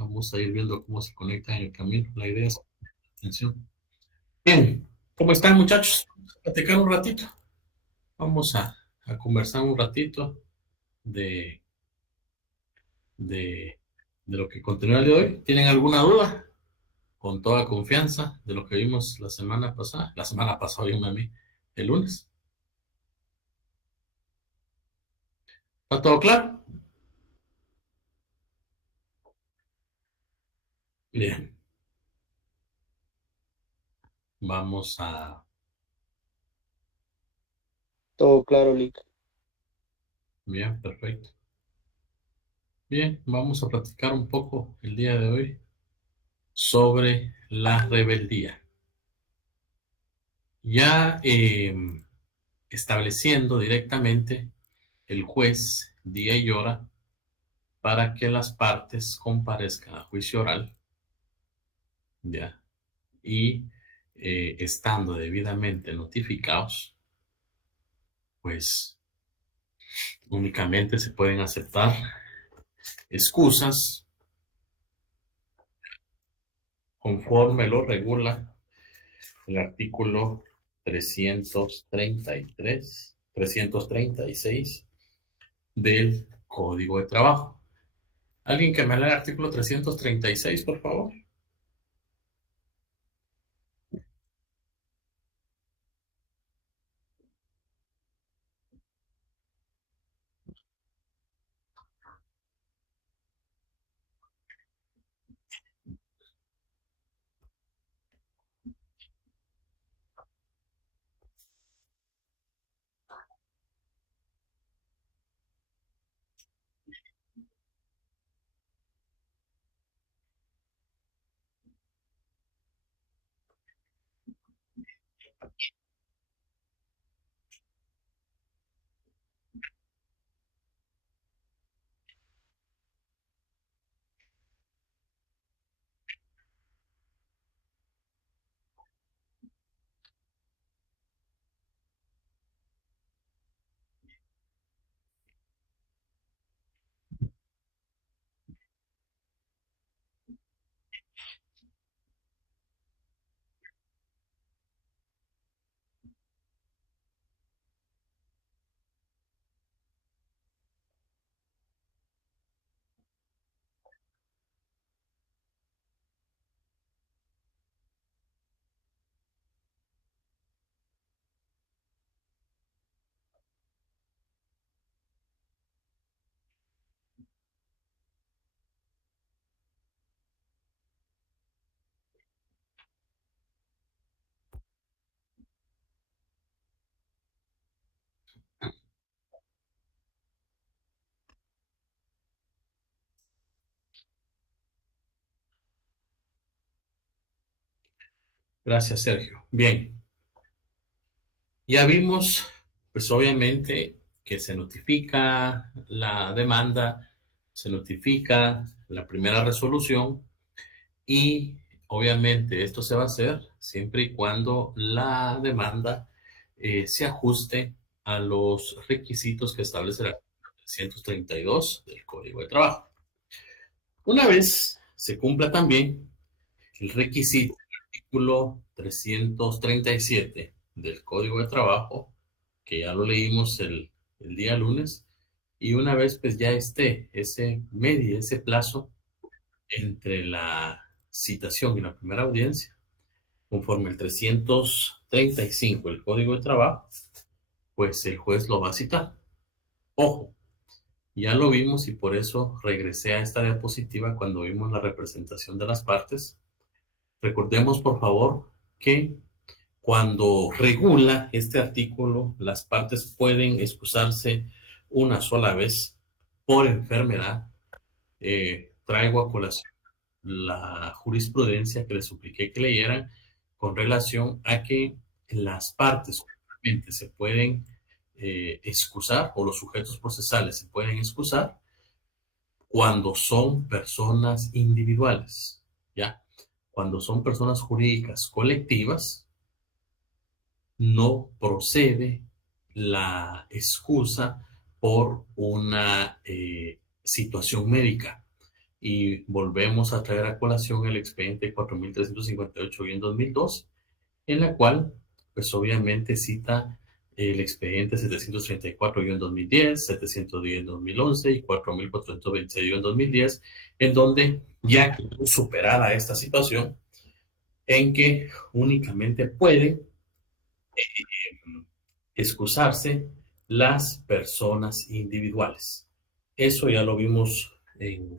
Vamos a ir viendo cómo se conecta en el camino. La idea es atención. Bien, ¿cómo están, muchachos? Vamos a platicar un ratito. Vamos a conversar un ratito de, de, de lo que continúa el día de hoy. ¿Tienen alguna duda? Con toda confianza de lo que vimos la semana pasada. La semana pasada, yo a mí, el lunes. ¿Está todo claro? Bien, vamos a... Todo claro, Lick. Bien, perfecto. Bien, vamos a platicar un poco el día de hoy sobre la rebeldía. Ya estableciendo directamente el juez día y hora para que las partes comparezcan a juicio oral, ya, y estando debidamente notificados, pues únicamente se pueden aceptar excusas conforme lo regula el artículo 333, 336 del Código de Trabajo. ¿Alguien que me lea el artículo 336, por favor? Gracias, Sergio. Bien, ya vimos, pues obviamente, que se notifica la demanda, se notifica la primera resolución y obviamente esto se va a hacer siempre y cuando la demanda se ajuste a los requisitos que establece el artículo 332 del Código de Trabajo. Una vez se cumpla también el requisito del artículo 337 del Código de Trabajo, que ya lo leímos el día lunes, y una vez pues ya esté ese medio, ese plazo entre la citación y la primera audiencia, conforme el 335 del Código de Trabajo, pues el juez lo va a citar. Ojo, ya lo vimos y por eso regresé a esta diapositiva cuando vimos la representación de las partes. Recordemos, por favor, que cuando regula este artículo, las partes pueden excusarse una sola vez por enfermedad. Traigo a colación la jurisprudencia que les supliqué que leyeran con relación a que las partes únicamente se pueden excusar o los sujetos procesales se pueden excusar cuando son personas individuales, ¿ya? Cuando son personas jurídicas colectivas, no procede la excusa por una situación médica. y volvemos a traer a colación el expediente 4358-2002, en la cual, pues obviamente cita el expediente 734-2010, 710-2011 y 4426-2010, en donde ya quedó superada esta situación en que únicamente pueden excusarse las personas individuales. Eso ya lo vimos en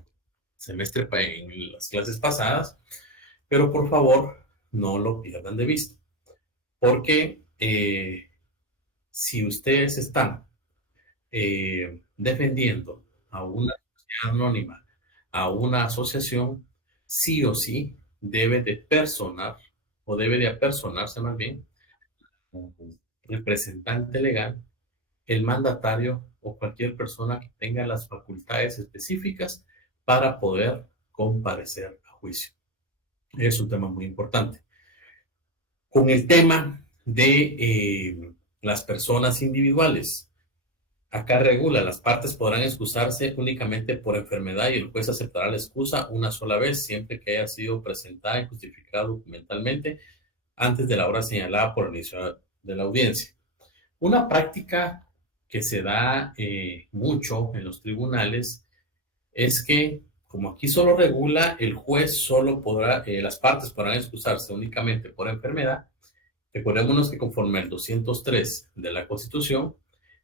las clases pasadas, pero por favor no lo pierdan de vista, porque si ustedes están defendiendo a una sociedad anónima, a una asociación, sí o sí debe de personar, o debe de apersonarse más bien, un representante legal, el mandatario o cualquier persona que tenga las facultades específicas para poder comparecer a juicio. Es un tema muy importante. Con el tema de las personas individuales, acá regula, las partes podrán excusarse únicamente por enfermedad y el juez aceptará la excusa una sola vez, siempre que haya sido presentada y justificada documentalmente antes de la hora señalada por el inicio de la audiencia. Una práctica que se da mucho en los tribunales es que, como aquí solo regula, el juez solo podrá, las partes podrán excusarse únicamente por enfermedad. Recordémonos que conforme al 203 de la Constitución,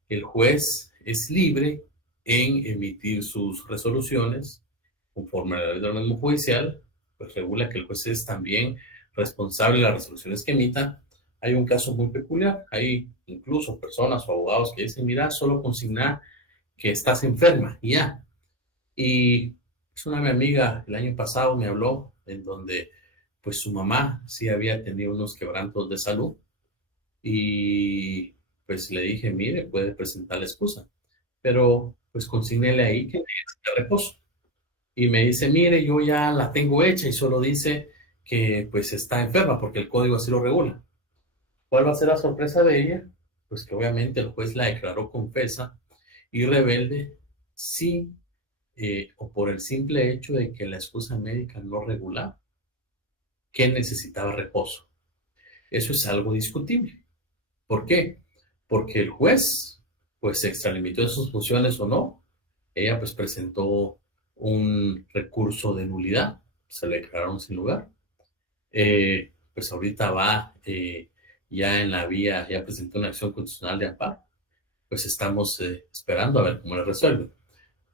el juez es libre en emitir sus resoluciones conforme a la ley del organismo judicial, pues regula que el juez es también responsable de las resoluciones que emita. Hay un caso muy peculiar, hay incluso personas o abogados que dicen, mira, solo consignar que estás enferma y ya. Y es una mi amiga el año pasado me habló en donde pues su mamá sí había tenido unos quebrantos de salud y pues le dije, mire, puede presentar la excusa, pero pues consignele ahí que necesita reposo. Y me dice, mire, yo ya la tengo hecha y solo dice que pues está enferma porque el código así lo regula. ¿Cuál va a ser la sorpresa de ella? Pues que obviamente el juez la declaró confesa y rebelde sí o por el simple hecho de que la excusa médica no regulaba que necesitaba reposo. Eso es algo discutible. ¿Por qué? Porque el juez pues se extralimitó en sus funciones o no. Ella pues presentó un recurso de nulidad, se le declararon sin lugar. Pues ahorita va ya en la vía, ya presentó una acción constitucional de amparo. Pues estamos esperando a ver cómo le resuelve.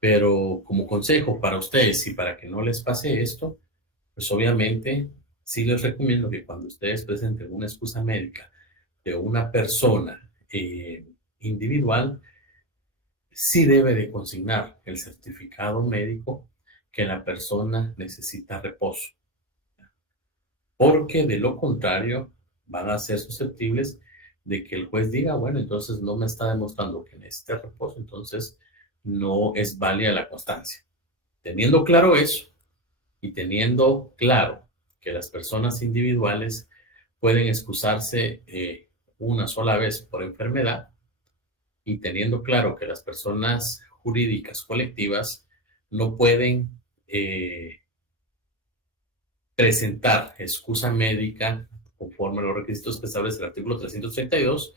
Pero como consejo para ustedes y para que no les pase esto, pues obviamente sí les recomiendo que cuando ustedes presenten una excusa médica de una persona individual, sí debe de consignar el certificado médico que la persona necesita reposo, porque de lo contrario van a ser susceptibles de que el juez diga, bueno, entonces no me está demostrando que necesite reposo, entonces no es válida la constancia. Teniendo claro eso y teniendo claro que las personas individuales pueden excusarse una sola vez por enfermedad, y teniendo claro que las personas jurídicas colectivas no pueden presentar excusa médica conforme a los requisitos que establece el artículo 332,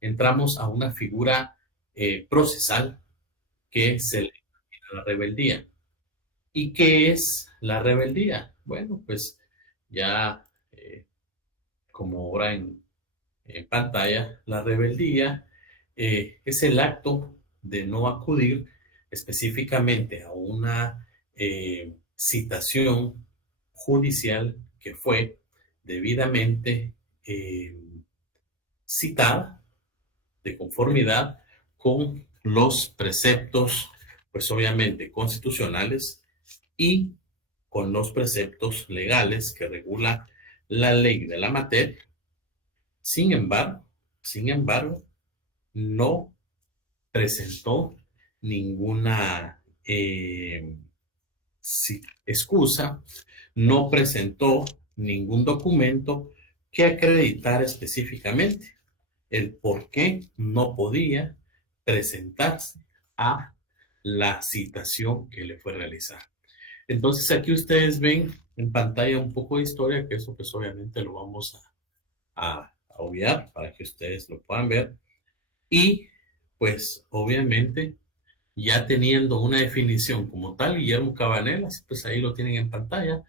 entramos a una figura procesal que se le denomina la rebeldía. ¿Y qué es la rebeldía? Bueno, pues ya como ahora en pantalla, la rebeldía es el acto de no acudir específicamente a una citación judicial que fue debidamente citada de conformidad con los preceptos, pues obviamente constitucionales y con los preceptos legales que regula la ley de la materia. Sin embargo, no presentó ninguna excusa, no presentó ningún documento que acreditara específicamente el por qué no podía presentarse a la citación que le fue realizada. Entonces aquí ustedes ven en pantalla un poco de historia, que eso pues obviamente lo vamos a obviar para que ustedes lo puedan ver. Y pues obviamente ya teniendo una definición como tal, Guillermo Cabanelas, pues ahí lo tienen en pantalla.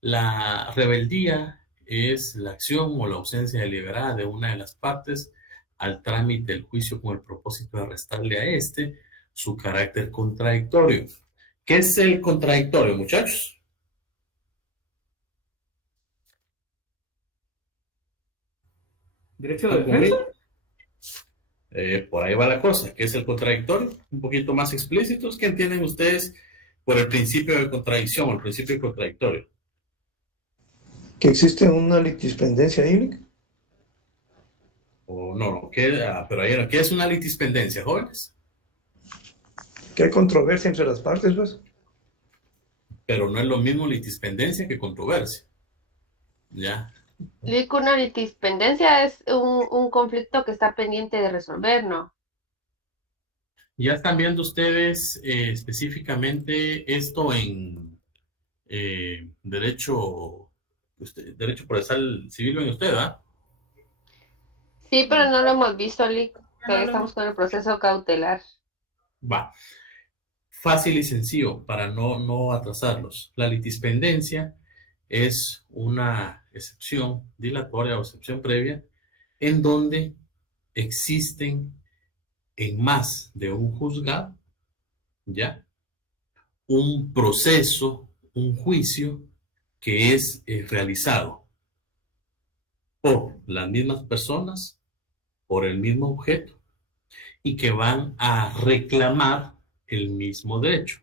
La rebeldía es la acción o la ausencia deliberada de una de las partes al trámite del juicio con el propósito de restarle a este su carácter contradictorio. ¿Qué es el contradictorio, muchachos? ¿Derecho de ¿Están defensa? conmigo? Por ahí va la cosa. ¿Qué es el contradictorio? Un poquito más explícitos. ¿Qué entienden ustedes por el principio de contradicción o el principio contradictorio? Que existe una litispendencia ahí, O no, ¿qué? Pero ahí, ¿qué es una litispendencia, jóvenes? que hay controversia entre las partes, pues. Pero no es lo mismo litispendencia que controversia. ¿Ya? Una litispendencia es un conflicto que está pendiente de resolver, ¿no? Ya están viendo ustedes específicamente esto en derecho procesal civil, en usted, ¿verdad? Sí, pero no lo hemos visto, Lick. Todavía estamos con el proceso cautelar. Va. Fácil y sencillo para no atrasarlos. La litispendencia es una excepción dilatoria o excepción previa en donde existen en más de un juzgado, ¿ya? Un proceso, un juicio que es realizado por las mismas personas, por el mismo objeto y que van a reclamar el mismo derecho.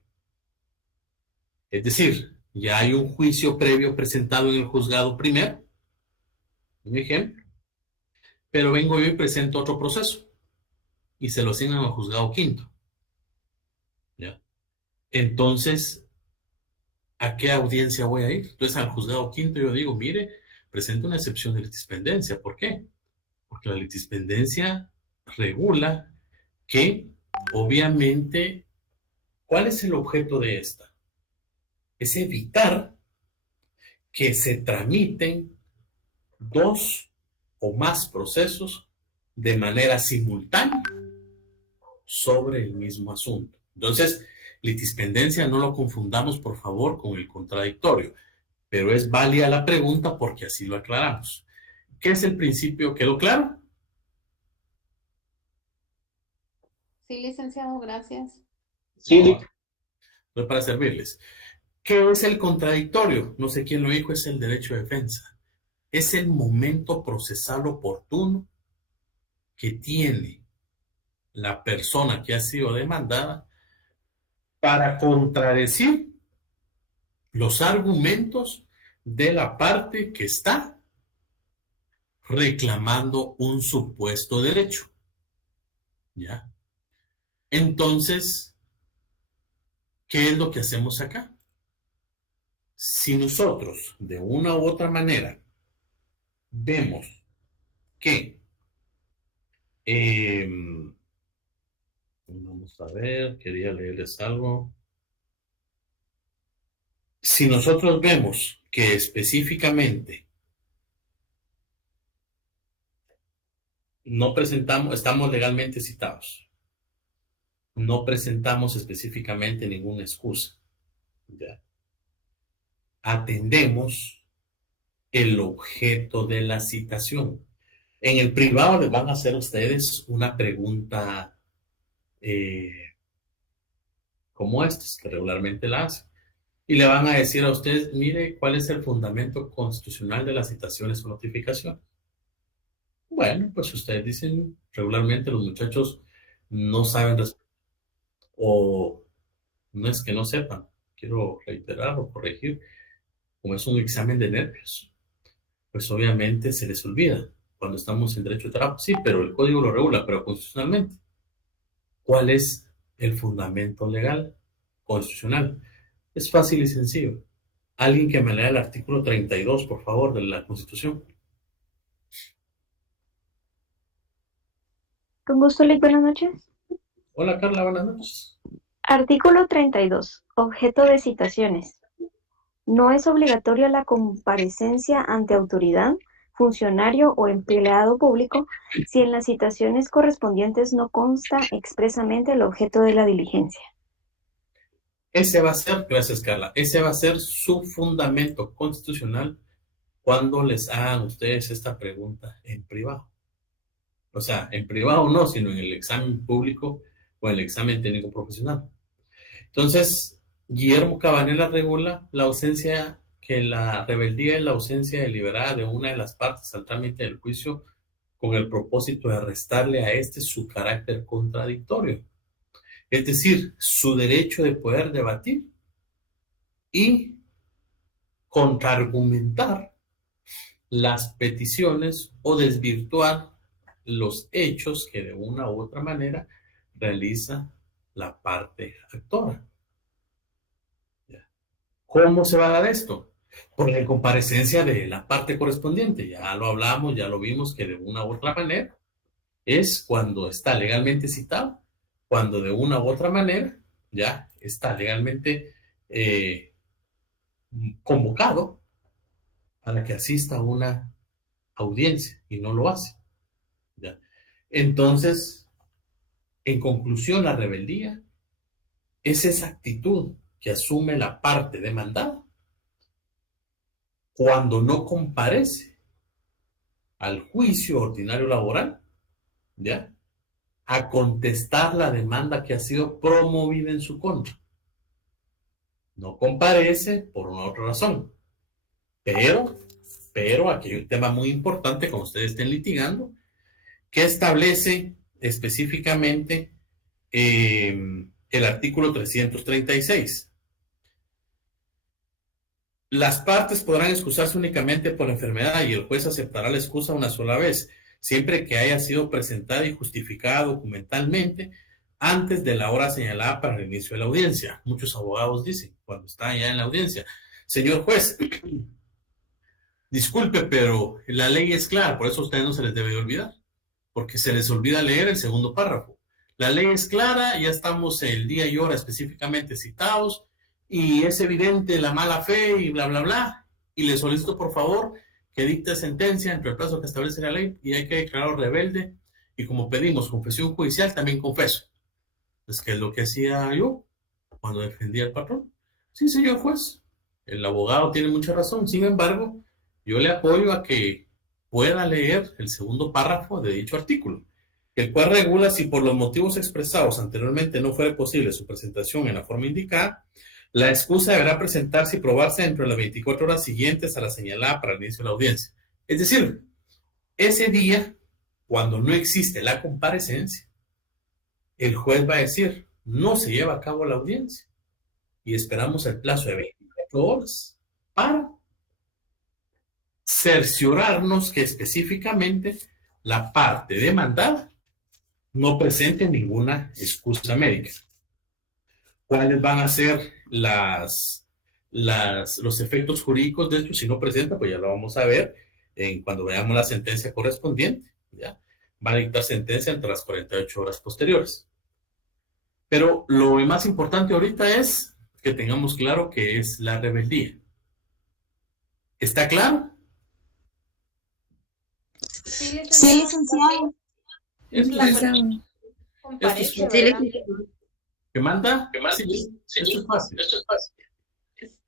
Es decir, ya hay un juicio previo presentado en el juzgado primero, un ejemplo, pero vengo yo y presento otro proceso y se lo asignan al juzgado quinto. ¿Ya? Entonces, ¿a qué audiencia voy a ir? Entonces, al juzgado quinto yo digo, mire, presento una excepción de litispendencia. ¿Por qué? Porque la litispendencia regula que, obviamente, ¿cuál es el objeto de esta? Es evitar que se tramiten dos o más procesos de manera simultánea sobre el mismo asunto. Entonces, litispendencia no lo confundamos, por favor, con el contradictorio, pero es válida la pregunta porque así lo aclaramos. ¿Qué es el principio? ¿Quedó claro? Sí, licenciado, gracias. Sí, No, para servirles. ¿Qué es el contradictorio? No sé quién lo dijo, es el derecho de defensa. Es el momento procesal oportuno que tiene la persona que ha sido demandada para contradecir los argumentos de la parte que está reclamando un supuesto derecho. ¿Ya? Entonces, ¿qué es lo que hacemos acá? Si nosotros, de una u otra manera, vemos que, eh, vamos a ver, quería leerles algo. Si nosotros vemos que específicamente no presentamos, estamos legalmente citados, no presentamos específicamente ninguna excusa, ¿ya? Atendemos el objeto de la citación. En el privado les van a hacer a ustedes una pregunta como estas, que regularmente la hacen. Y le van a decir a usted, mire, ¿cuál es el fundamento constitucional de las citaciones o notificaciones? Bueno, pues ustedes dicen, regularmente los muchachos no saben o no es que no sepan, quiero reiterar o corregir, como es un examen de nervios, pues obviamente se les olvida cuando estamos en derecho de trabajo. Sí, pero el código lo regula, pero constitucionalmente. ¿Cuál es el fundamento legal constitucional? Es fácil y sencillo. Alguien que me lea el artículo 32, por favor, de la Constitución. Con gusto, Lick, buenas noches. Hola, Carla, buenas noches. Artículo 32. Objeto de citaciones. No es obligatoria la comparecencia ante autoridad, funcionario o empleado público si en las citaciones correspondientes no consta expresamente el objeto de la diligencia. Ese va a ser, gracias Carla, ese va a ser su fundamento constitucional cuando les hagan ustedes esta pregunta en privado. O sea, en privado no, sino en el examen público o en el examen técnico profesional. Entonces, Guillermo Cabanela regula la ausencia, que la rebeldía es la ausencia deliberada de una de las partes al trámite del juicio con el propósito de restarle a este su carácter contradictorio. Es decir, su derecho de poder debatir y contraargumentar las peticiones o desvirtuar los hechos que de una u otra manera realiza la parte actora. ¿Cómo se va a dar esto? Por la comparecencia de la parte correspondiente. Ya lo hablamos, ya lo vimos que de una u otra manera es cuando está legalmente citado, cuando de una u otra manera ya está legalmente convocado para que asista a una audiencia y no lo hace. ¿Ya? Entonces, en conclusión, la rebeldía es esa actitud que asume la parte demandada cuando no comparece al juicio ordinario laboral, ¿ya?, a contestar la demanda que ha sido promovida en su contra. No comparece por una otra razón. Pero aquí hay un tema muy importante cuando ustedes estén litigando, que establece específicamente el artículo 336. Las partes podrán excusarse únicamente por enfermedad y el juez aceptará la excusa una sola vez, siempre que haya sido presentada y justificada documentalmente antes de la hora señalada para el inicio de la audiencia. Muchos abogados dicen, cuando están ya en la audiencia, señor juez, disculpe, pero la ley es clara, por eso a ustedes no se les debe olvidar, porque se les olvida leer el segundo párrafo. La ley es clara, ya estamos el día y hora específicamente citados, y es evidente la mala fe y bla, bla, bla, y le solicito por favor que dicte sentencia entre el plazo que establece la ley y hay que declararlo rebelde, y como pedimos confesión judicial, también confeso. Es que es lo que hacía yo cuando defendía al patrón. Sí, señor juez, el abogado tiene mucha razón, sin embargo, yo le apoyo a que pueda leer el segundo párrafo de dicho artículo, el cual regula si por los motivos expresados anteriormente no fuera posible su presentación en la forma indicada, la excusa deberá presentarse y probarse dentro de las 24 horas siguientes a la señalada para el inicio de la audiencia. Es decir, ese día, cuando no existe la comparecencia, el juez va a decir, no se lleva a cabo la audiencia y esperamos el plazo de 24 horas para cerciorarnos que específicamente la parte demandada no presente ninguna excusa médica. ¿Cuáles van a ser los efectos jurídicos de esto? Si no presenta, pues ya lo vamos a ver cuando veamos la sentencia correspondiente. ¿Ya? Va a dictar sentencia entre las 48 horas posteriores. Pero lo más importante ahorita es que tengamos claro que es la rebeldía. ¿Está claro? Sí, licenciado. Comparece, ¿verdad? ¿Qué manda? Sí, esto es fácil.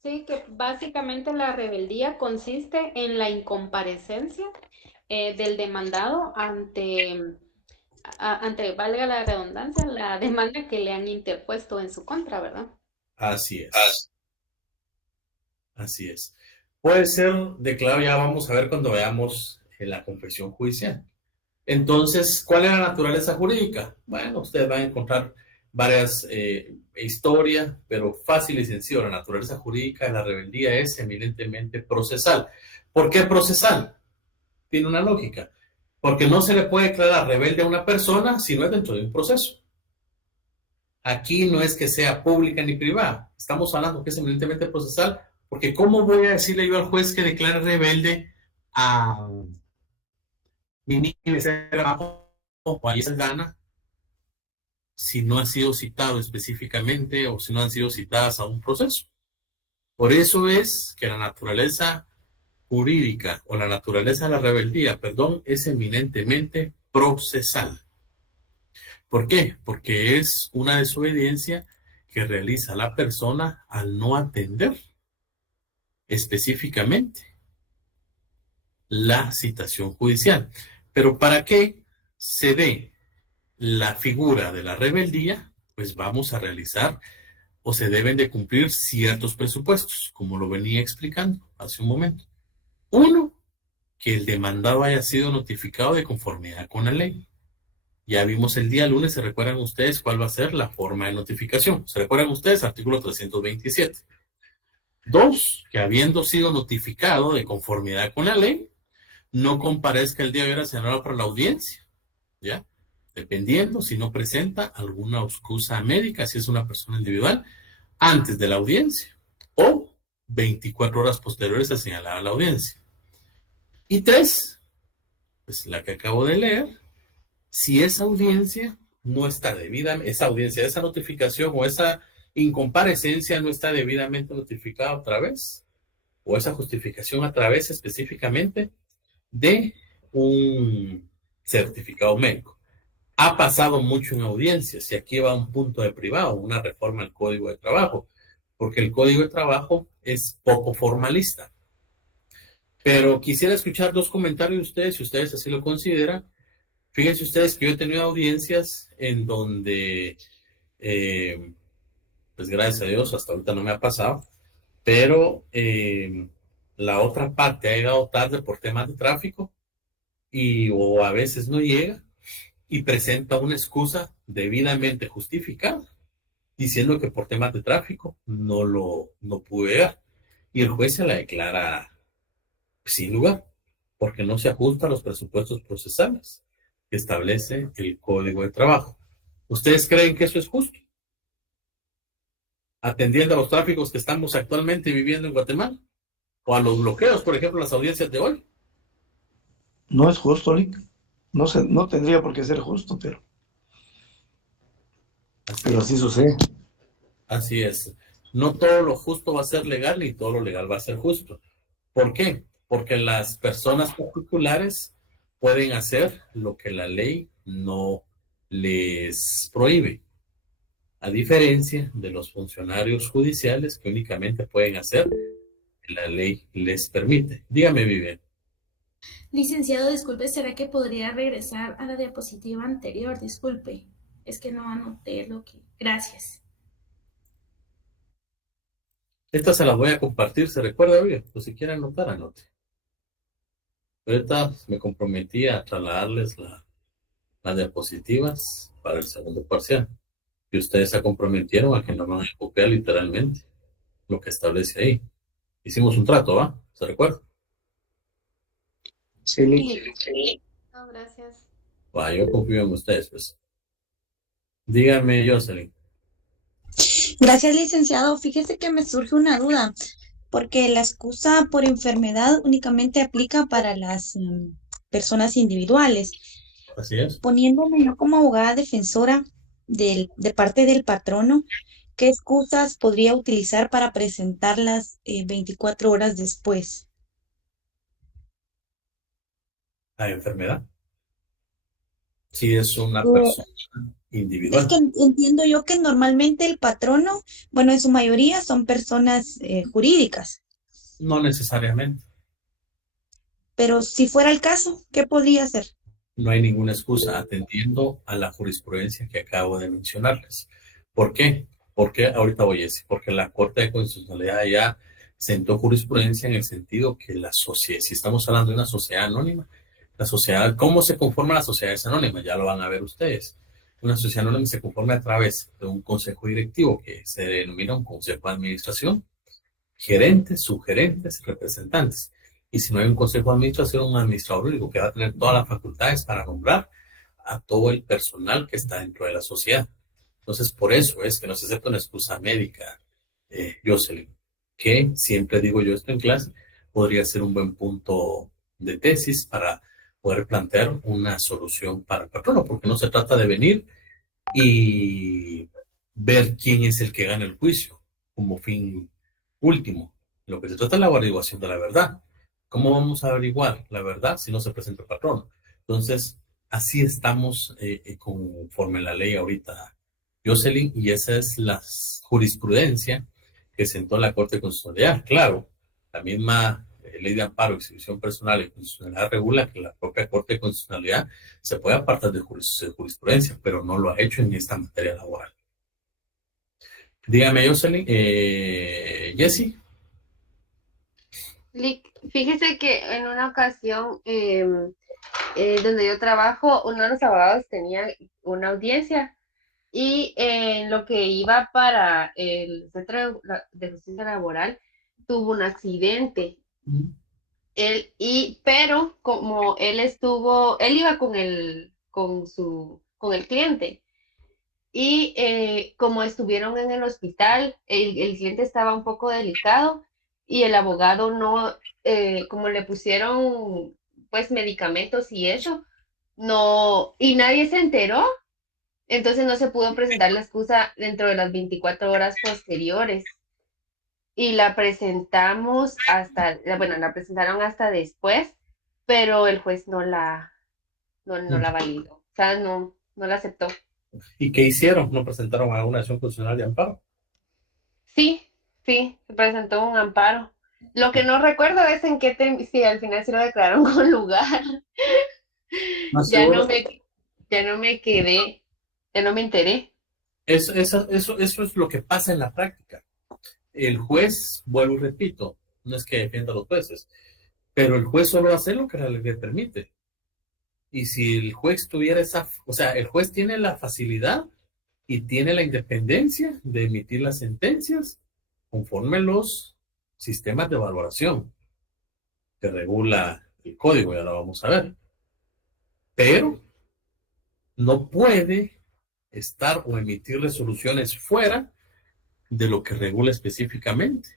Sí, que básicamente la rebeldía consiste en la incomparecencia del demandado ante, valga la redundancia, la demanda que le han interpuesto en su contra, ¿verdad? Así es. Así es. Puede ser declarado, ya vamos a ver cuando veamos la confesión judicial. Entonces, ¿cuál es la naturaleza jurídica? Bueno, ustedes van a encontrar varias historias, pero fácil y sencillo. La naturaleza jurídica de la rebeldía es eminentemente procesal. ¿Por qué procesal? Tiene una lógica. Porque no se le puede declarar rebelde a una persona si no es dentro de un proceso. Aquí no es que sea pública ni privada. Estamos hablando que es eminentemente procesal, porque ¿cómo voy a decirle yo al juez que declare rebelde a mi becerra o a esa gana si no ha sido citado específicamente o si no han sido citadas a un proceso? Por eso es que la naturaleza jurídica o la naturaleza de la rebeldía, perdón, es eminentemente procesal. ¿Por qué? Porque es una desobediencia que realiza la persona al no atender específicamente la citación judicial. Pero para que se dé la figura de la rebeldía, pues vamos a realizar o se deben de cumplir ciertos presupuestos, como lo venía explicando hace un momento. Uno, que el demandado haya sido notificado de conformidad con la ley. Ya vimos el día lunes, ¿se recuerdan ustedes cuál va a ser la forma de notificación? ¿Se recuerdan ustedes? Artículo 327. Dos, que habiendo sido notificado de conformidad con la ley, no comparezca el día de hoy señalado para la audiencia, ¿ya? Dependiendo si no presenta alguna excusa médica, si es una persona individual, antes de la audiencia o 24 horas posteriores a señalar a la audiencia. Y tres, pues la que acabo de leer, si esa audiencia no está debida, esa audiencia, esa notificación o esa incomparecencia no está debidamente notificada otra vez, o esa justificación a través específicamente de un certificado médico. Ha pasado mucho en audiencias y aquí va un punto de privado, una reforma al Código de Trabajo, porque el Código de Trabajo es poco formalista. Pero quisiera escuchar dos comentarios de ustedes, si ustedes así lo consideran. Fíjense ustedes que yo he tenido audiencias en donde, pues gracias a Dios, hasta ahorita no me ha pasado, pero la otra parte ha llegado tarde por temas de tráfico o a veces no llega y presenta una excusa debidamente justificada, diciendo que por temas de tráfico no pudo llegar. Y el juez se la declara sin lugar, porque no se ajusta a los presupuestos procesales que establece el Código de Trabajo. ¿Ustedes creen que eso es justo? Atendiendo a los tráficos que estamos actualmente viviendo en Guatemala, o a los bloqueos, por ejemplo, las audiencias de hoy. No es justo, Lick. No sé, no tendría por qué ser justo, pero así sucede. Así es. No todo lo justo va a ser legal y todo lo legal va a ser justo. ¿Por qué? Porque las personas particulares pueden hacer lo que la ley no les prohíbe, a diferencia de los funcionarios judiciales que únicamente pueden hacer lo que la ley les permite. Dígame, Vivian. Licenciado, disculpe, ¿será que podría regresar a la diapositiva anterior? Disculpe, es que no anoté lo que... Gracias. Esta se las voy a compartir, ¿se recuerda, Vivian? Pues si quieren anotar, anote. Ahorita me comprometí a trasladarles las diapositivas para el segundo parcial. Y ustedes se comprometieron a que no van a copiar literalmente lo que establece ahí. Hicimos un trato, ¿va? ¿Se recuerda? Sí, Lick. No, gracias. Va, yo confío en ustedes, pues. Dígame, Jocelyn. Gracias, licenciado. Fíjese que me surge una duda, porque la excusa por enfermedad únicamente aplica para las personas individuales. Así es. Poniéndome yo como abogada defensora de parte del patrono, ¿qué excusas podría utilizar para presentarlas 24 horas después? La enfermedad. Si es una Eh, persona Es individual. que entiendo yo que normalmente el patrono, bueno, en su mayoría son personas jurídicas, No necesariamente. pero si fuera el caso, ¿qué podría hacer? No hay ninguna excusa atendiendo a la jurisprudencia que acabo de mencionarles. ¿Por qué? Porque ahorita voy a decir, porque la Corte de Constitucionalidad ya sentó jurisprudencia en el sentido que la sociedad, si estamos hablando de una sociedad anónima, la sociedad, ¿cómo se conforma la sociedad anónima? Ya lo van a ver ustedes. Una sociedad anónima se conforma a través de un consejo directivo que se denomina un consejo de administración, gerentes, subgerentes, representantes. Y si no hay un consejo de administración, un administrador único que va a tener todas las facultades para nombrar a todo el personal que está dentro de la sociedad. Entonces, por eso es que no se acepta una excusa médica, Jocelyn, que siempre digo yo esto en clase, podría ser un buen punto de tesis para poder plantear una solución para el patrono, porque no se trata de venir y ver quién es el que gana el juicio como fin Último, lo que se trata es la averiguación de la verdad. ¿Cómo vamos a averiguar la verdad si no se presenta el patrón? Entonces, así estamos conforme la ley ahorita, Jocelyn, y esa es la jurisprudencia que sentó la Corte Constitucional. Claro, la misma ley de amparo, exhibición personal y constitucionalidad regula que la propia Corte de Constitucionalidad se puede apartar de jurisprudencia, pero no lo ha hecho en esta materia laboral. Dígame, Jocelyn, Jesse. Fíjese que en una ocasión donde yo trabajo, uno de los abogados tenía una audiencia y en lo que iba para el Centro de Justicia Laboral tuvo un accidente. Pero como él iba con el cliente. Y como estuvieron en el hospital, el cliente estaba un poco delicado y el abogado no, como le pusieron pues medicamentos y eso, no, y nadie se enteró, entonces no se pudo presentar la excusa dentro de las 24 horas posteriores. Y la presentamos la presentaron hasta después, pero el juez no la validó, o sea, no la aceptó. ¿Y qué hicieron? ¿No presentaron alguna acción constitucional de amparo? Sí, se presentó un amparo. Lo que no recuerdo es en qué si al final se lo declararon con lugar. Ya no me quedé, ya no me enteré. Eso es lo que pasa en la práctica. El juez, vuelvo y repito, no es que defienda a los jueces, pero el juez solo hace lo que la ley le permite. Y si el juez tuviera el juez tiene la facilidad y tiene la independencia de emitir las sentencias conforme los sistemas de valoración que regula el código, ya lo vamos a ver. Pero no puede estar o emitir resoluciones fuera de lo que regula específicamente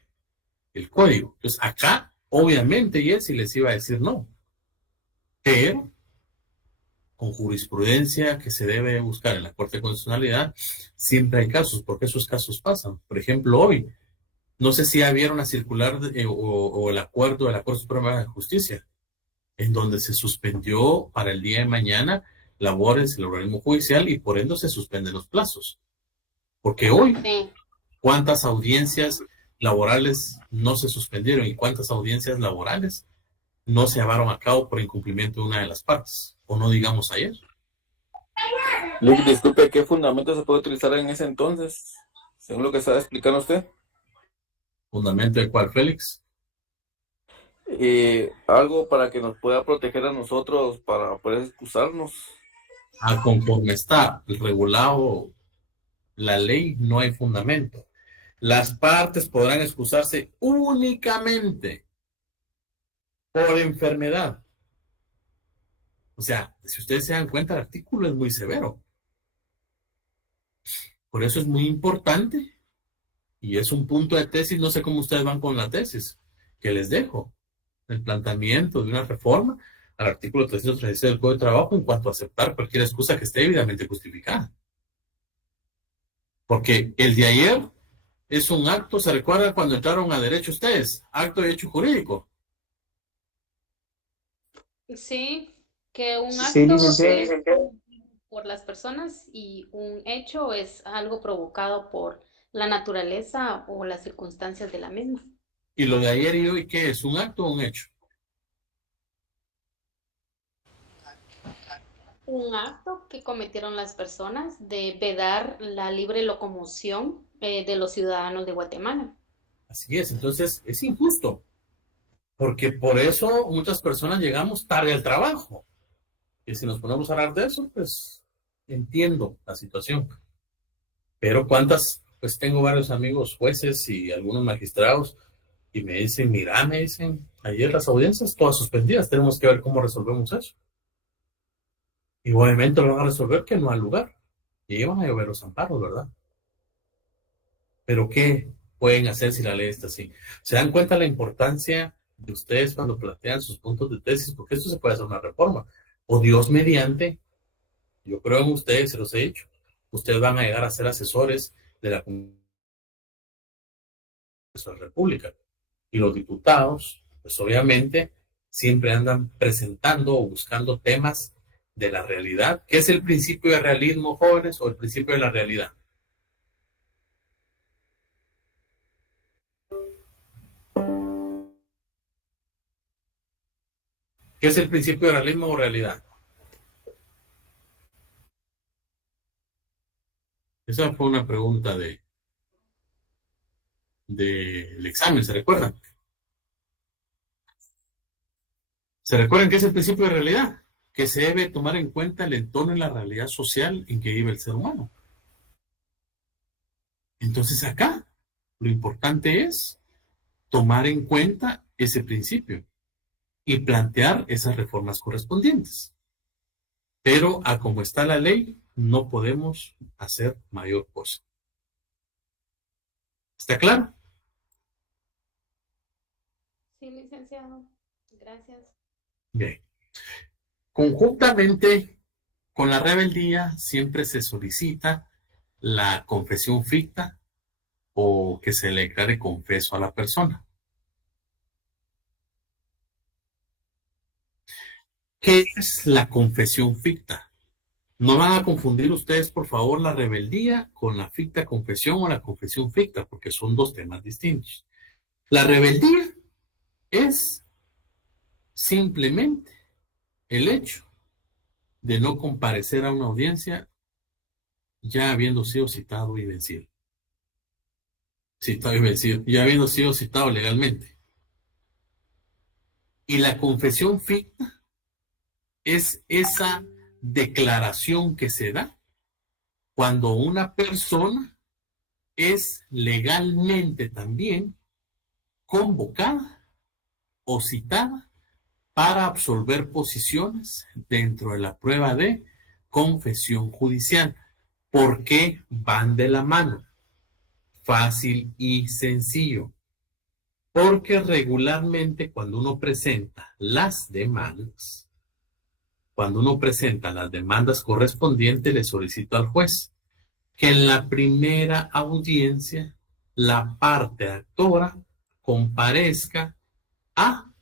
el código. Entonces, acá, obviamente, Jessy les iba a decir no, pero con jurisprudencia que se debe buscar en la Corte de Constitucionalidad, siempre hay casos, porque esos casos pasan. Por ejemplo, hoy, no sé si ya vieron la circular o el acuerdo de la Corte Suprema de Justicia, en donde se suspendió para el día de mañana labores del organismo judicial y por ende se suspenden los plazos. Porque hoy, Sí. ¿cuántas audiencias laborales no se suspendieron y cuántas audiencias laborales no se llevaron a cabo por incumplimiento de una de las partes? O no digamos ayer. Lick, disculpe, ¿qué fundamento se puede utilizar en ese entonces? Según lo que estaba explicando usted. ¿Fundamento de cuál, Félix? Algo para que nos pueda proteger a nosotros para poder excusarnos. Conforme está regulado la ley, no hay fundamento. Las partes podrán excusarse únicamente por enfermedad. O sea, si ustedes se dan cuenta, el artículo es muy severo. Por eso es muy importante y es un punto de tesis. No sé cómo ustedes van con la tesis que les dejo. El planteamiento de una reforma al artículo 336 del Código de Trabajo en cuanto a aceptar cualquier excusa que esté debidamente justificada. Porque el de ayer es un acto, ¿se recuerdan cuando entraron a derecho ustedes? Acto de hecho jurídico. Sí, que un Sí, acto licenciada. es por las personas y un hecho es algo provocado por la naturaleza o las circunstancias de la misma. Y lo de ayer y hoy, ¿qué es? ¿Un acto o un hecho? Un acto que cometieron las personas de vedar la libre locomoción de los ciudadanos de Guatemala. Así es, entonces es injusto. Porque por eso muchas personas llegamos tarde al trabajo. Y si nos ponemos a hablar de eso, pues entiendo la situación. Pero pues tengo varios amigos jueces y algunos magistrados y me dicen, mira, me dicen, ayer las audiencias todas suspendidas, tenemos que ver cómo resolvemos eso. Y obviamente lo van a resolver que no hay lugar. Y van a llover los amparos, ¿verdad? Pero ¿qué pueden hacer si la ley está así? ¿Se dan cuenta la importancia de ustedes cuando plantean sus puntos de tesis? Porque esto se puede hacer una reforma. O Dios mediante, yo creo en ustedes, se los he dicho, ustedes van a llegar a ser asesores de la de la República. Y los diputados, pues obviamente, siempre andan presentando o buscando temas de la realidad. ¿Qué es el principio de realismo, jóvenes, o el principio de la realidad? ¿Qué es el principio de realismo o realidad? Esa fue una pregunta del examen, ¿se recuerdan? ¿Se recuerdan qué es el principio de realidad? Que se debe tomar en cuenta el entorno y la realidad social en que vive el ser humano. Entonces acá, lo importante es tomar en cuenta ese principio y plantear esas reformas correspondientes. Pero a como está la ley, no podemos hacer mayor cosa. ¿Está claro? Sí, licenciado. Gracias. Bien. Conjuntamente con la rebeldía siempre se solicita la confesión ficta o que se le declare confeso a la persona. ¿Qué es la confesión ficta? No van a confundir ustedes, por favor, la rebeldía con la ficta confesión o la confesión ficta, porque son dos temas distintos. La rebeldía es simplemente el hecho de no comparecer a una audiencia ya habiendo sido citado y vencido. Citado y vencido, ya habiendo sido citado legalmente. Y la confesión ficta es esa declaración que se da cuando una persona es legalmente también convocada o citada para absolver posiciones dentro de la prueba de confesión judicial. ¿Por qué van de la mano? Fácil y sencillo. Porque regularmente cuando uno presenta las demandas, correspondientes, le solicito al juez que en la primera audiencia la parte actora comparezca a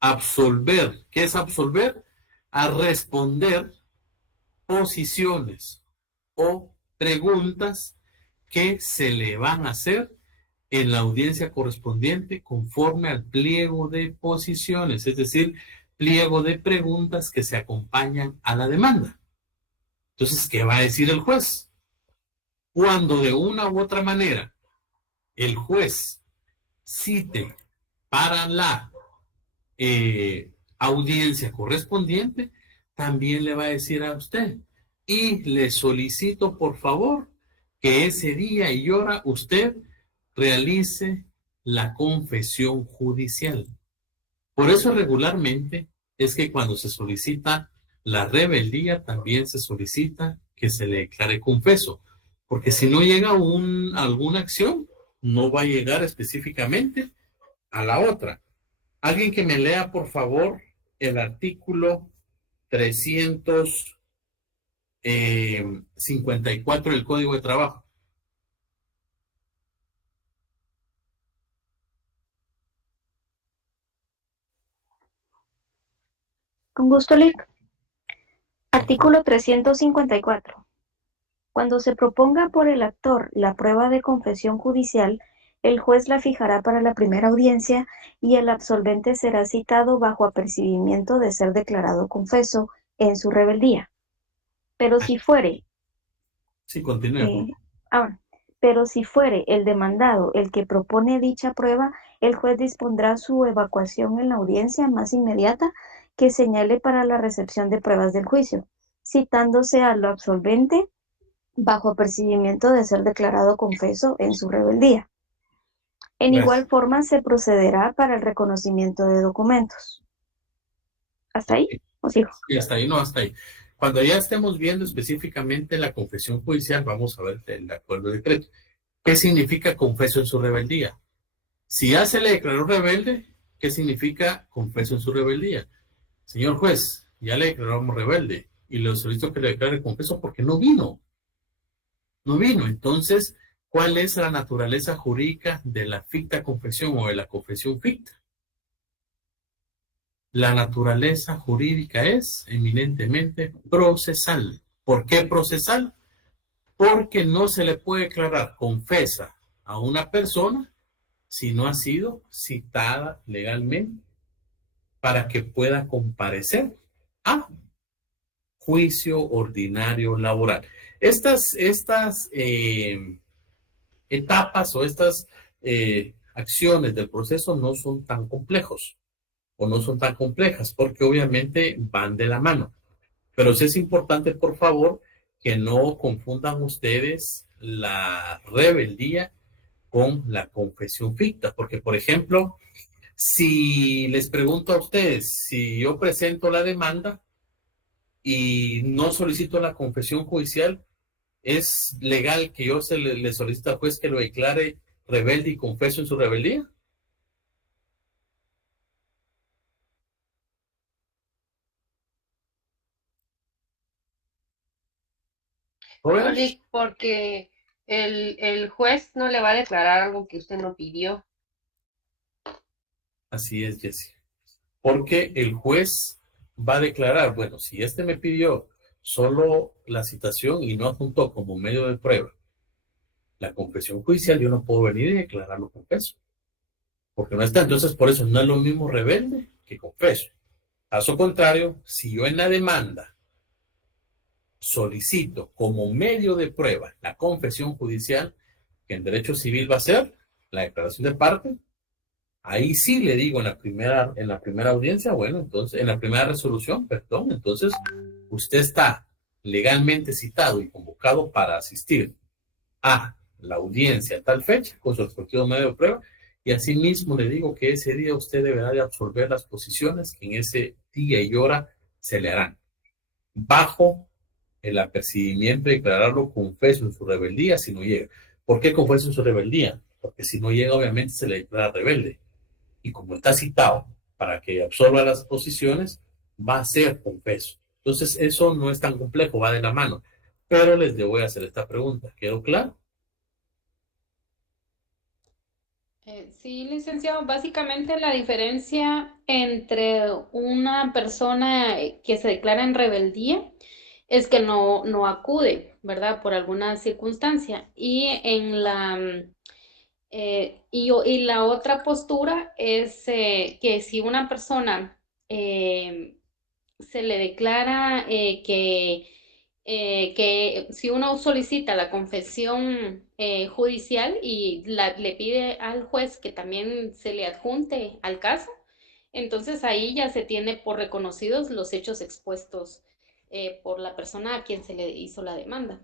absolver. ¿Qué es absolver? A responder posiciones o preguntas que se le van a hacer en la audiencia correspondiente conforme al pliego de posiciones, es decir, pliego de preguntas que se acompañan a la demanda. Entonces, ¿qué va a decir el juez? Cuando de una u otra manera el juez cite para la audiencia correspondiente, también le va a decir a usted, y le solicito por favor que ese día y hora usted realice la confesión judicial. Por eso regularmente es que cuando se solicita la rebeldía, también se solicita que se le declare confeso, porque si no llega alguna acción, no va a llegar específicamente a la otra. Alguien que me lea, por favor, el artículo 354 del Código de Trabajo. Con gusto, Lic. Artículo 354. Cuando se proponga por el actor la prueba de confesión judicial, el juez la fijará para la primera audiencia y el absolvente será citado bajo apercibimiento de ser declarado confeso en su rebeldía. Pero si fuere... Sí, continúe. Pero si fuere el demandado el que propone dicha prueba, el juez dispondrá su evacuación en la audiencia más inmediata que señale para la recepción de pruebas del juicio, citándose al absolvente bajo apercibimiento de ser declarado confeso en su rebeldía. En igual forma se procederá para el reconocimiento de documentos. ¿Hasta ahí? ¿O sigo? Sí, hasta ahí, no, hasta ahí. Cuando ya estemos viendo específicamente la confesión judicial, vamos a ver el acuerdo decreto. ¿Qué significa confeso en su rebeldía? Si ya se le declaró rebelde, ¿qué significa confeso en su rebeldía? Señor juez, ya le declaramos rebelde y le solicito que le declare confeso porque no vino. No vino. Entonces, ¿Cuál es la naturaleza jurídica de la ficta confesión o de la confesión ficta? La naturaleza jurídica es eminentemente procesal. ¿Por qué procesal? Porque no se le puede declarar confesa a una persona si no ha sido citada legalmente para que pueda comparecer a juicio ordinario laboral. Estas etapas o estas acciones del proceso no son tan complejos o no son tan complejas porque obviamente van de la mano. Pero sí es importante, por favor, que no confundan ustedes la rebeldía con la confesión ficta, porque, por ejemplo, si les pregunto a ustedes, si yo presento la demanda y no solicito la confesión judicial, ¿es legal que yo le solicite al juez que lo declare rebelde y confeso en su rebeldía? No, Lick, porque el juez no le va a declarar algo que usted no pidió. Así es, Jessie. Porque el juez va a declarar, bueno, si este me pidió solo la citación y no adjuntó como medio de prueba la confesión judicial, yo no puedo venir y declararlo confeso. Porque no está. Entonces, por eso no es lo mismo rebelde que confeso. Caso contrario, si yo en la demanda solicito como medio de prueba la confesión judicial, que en derecho civil va a ser la declaración de parte, ahí sí le digo en la primera audiencia, bueno, entonces, en la primera resolución, perdón, entonces usted está legalmente citado y convocado para asistir a la audiencia a tal fecha con su respectivo medio de prueba y asimismo le digo que ese día usted deberá de absolver las posiciones que en ese día y hora se le harán bajo el apercibimiento de declararlo confeso en su rebeldía si no llega. ¿Por qué confeso en su rebeldía? Porque si no llega obviamente se le declara rebelde y como está citado para que absorba las posiciones va a ser confeso. Entonces eso no es tan complejo, va de la mano. Pero les voy a hacer esta pregunta. ¿Quedó claro? Sí, licenciado, básicamente la diferencia entre una persona que se declara en rebeldía es que no acude, ¿verdad? Por alguna circunstancia. Y la otra postura es que si una persona se le declara que si uno solicita la confesión judicial y le pide al juez que también se le adjunte al caso, entonces ahí ya se tiene por reconocidos los hechos expuestos por la persona a quien se le hizo la demanda.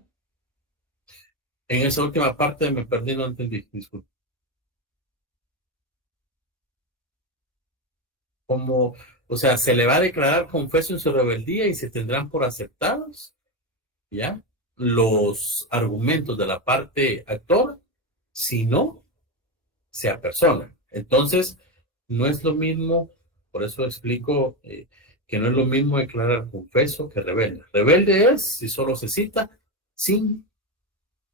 En esa última parte me perdí, no entendí, disculpe. Como, o sea, se le va a declarar confeso en su rebeldía y se tendrán por aceptados, ¿ya? Los argumentos de la parte actora, si no, se apersona. Entonces, no es lo mismo, por eso explico que no es lo mismo declarar confeso que rebelde. Rebelde es si solo se cita sin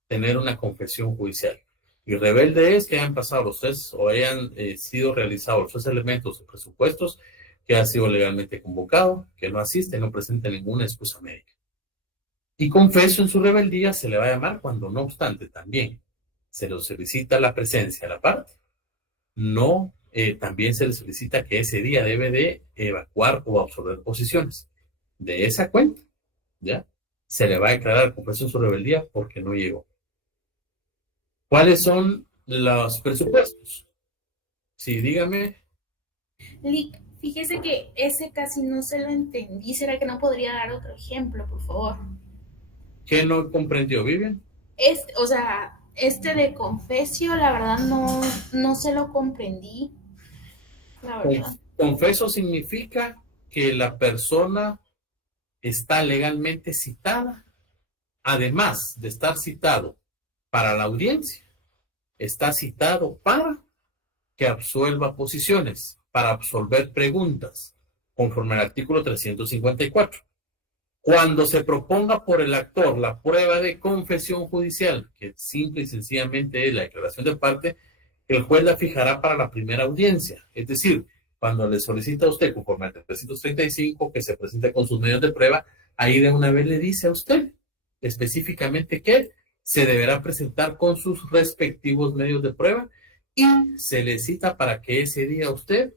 tener una confesión judicial. Y rebelde es que hayan pasado los tres o hayan sido realizados los tres elementos o presupuestos, que ha sido legalmente convocado, que no asiste, no presenta ninguna excusa médica. Y confeso en su rebeldía se le va a llamar cuando, no obstante, también se le solicita la presencia de la parte, no, también se le solicita que ese día debe de evacuar o absorber posiciones. De esa cuenta, ¿ya? Se le va a declarar confeso en su rebeldía porque no llegó. ¿Cuáles son los presupuestos? Sí, dígame. Lick, fíjese que ese casi no se lo entendí. ¿Será que no podría dar otro ejemplo, por favor? ¿Qué no comprendió, Vivian? O sea, de confesio, la verdad no se lo comprendí. La verdad. Confeso significa que la persona está legalmente citada, además de estar citado para la audiencia, está citado para que absuelva posiciones, para absolver preguntas, conforme al artículo 354. Cuando se proponga por el actor la prueba de confesión judicial, que simple y sencillamente es la declaración de parte, el juez la fijará para la primera audiencia. Es decir, cuando le solicita a usted, conforme al 335, que se presente con sus medios de prueba, ahí de una vez le dice a usted específicamente que se deberá presentar con sus respectivos medios de prueba y se le cita para que ese día usted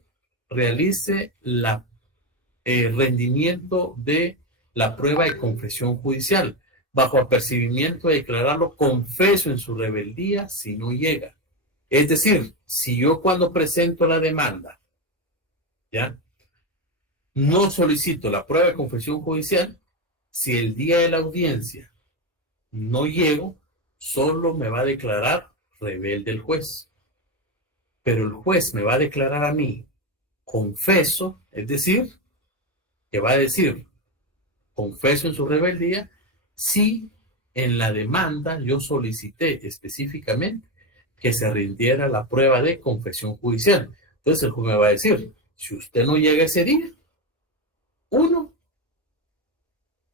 realice el rendimiento de la prueba de confesión judicial, bajo apercibimiento de declararlo confeso en su rebeldía si no llega. Es decir, si yo cuando presento la demanda, ¿ya?, no solicito la prueba de confesión judicial, si el día de la audiencia no llego, solo me va a declarar rebelde el juez. Pero el juez me va a declarar a mí confeso, es decir, que va a decir confeso en su rebeldía, si en la demanda yo solicité específicamente que se rindiera la prueba de confesión judicial. Entonces el juez me va a decir, si usted no llega ese día, 1,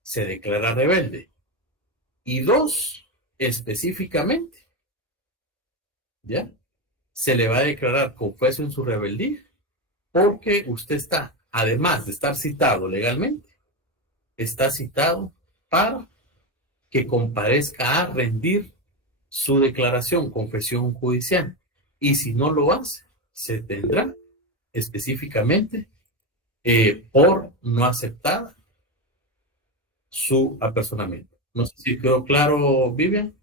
se declara rebelde, y 2, específicamente, ¿ya?, se le va a declarar confeso en su rebeldía, porque usted está, además de estar citado legalmente, está citado para que comparezca a rendir su declaración, confesión judicial. Y si no lo hace, se tendrá específicamente por no aceptar su apersonamiento. No sé si quedó claro, Vivian.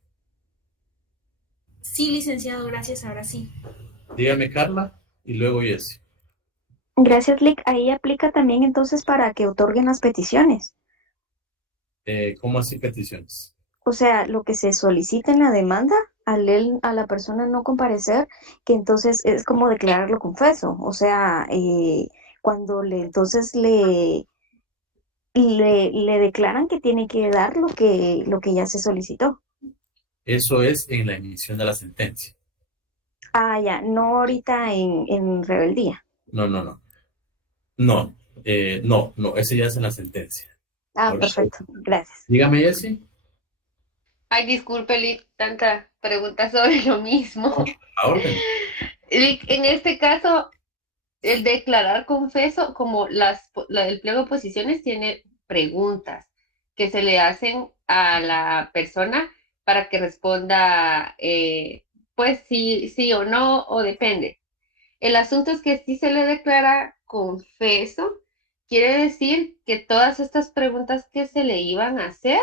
Sí, licenciado, gracias, ahora sí. Dígame, Carla, y luego Jessy. Gracias, Lick. Ahí aplica también entonces para que otorguen las peticiones. ¿Cómo así peticiones? O sea, lo que se solicita en la demanda, a la persona no comparecer, que entonces es como declararlo confeso. O sea, cuando entonces le declaran que tiene que dar lo que ya se solicitó. Eso es en la emisión de la sentencia. Ah, ya, no ahorita en rebeldía. No, ese ya es en la sentencia. Ah, Ahorita. perfecto, gracias. Dígame, Jessy. Ay, disculpe, Lick, tanta pregunta sobre lo mismo. A orden. Lick, en este caso, el declarar confeso, como el pliego de posiciones tiene preguntas que se le hacen a la persona para que responda, pues sí o no, o depende. El asunto es que si se le declara confeso, quiere decir que todas estas preguntas que se le iban a hacer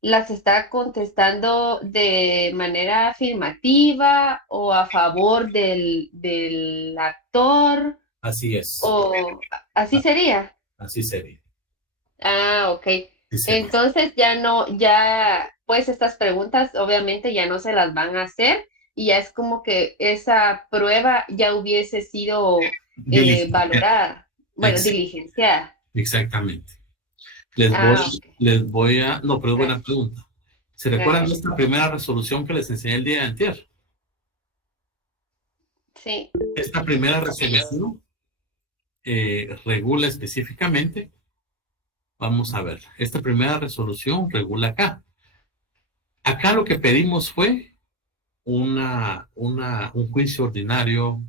las está contestando de manera afirmativa o a favor del actor. Así es. O así sería. Así sería. Ah, ok. Sí sería. Entonces pues estas preguntas obviamente ya no se las van a hacer y ya es como que esa prueba ya hubiese sido valorada, bueno, diligenciada. Exactamente. No, pero es buena pregunta. ¿Se recuerdan de esta primera resolución que les enseñé el día de antier? Sí. Esta primera resolución regula específicamente, vamos a ver, esta primera resolución regula acá. Acá lo que pedimos fue un juicio ordinario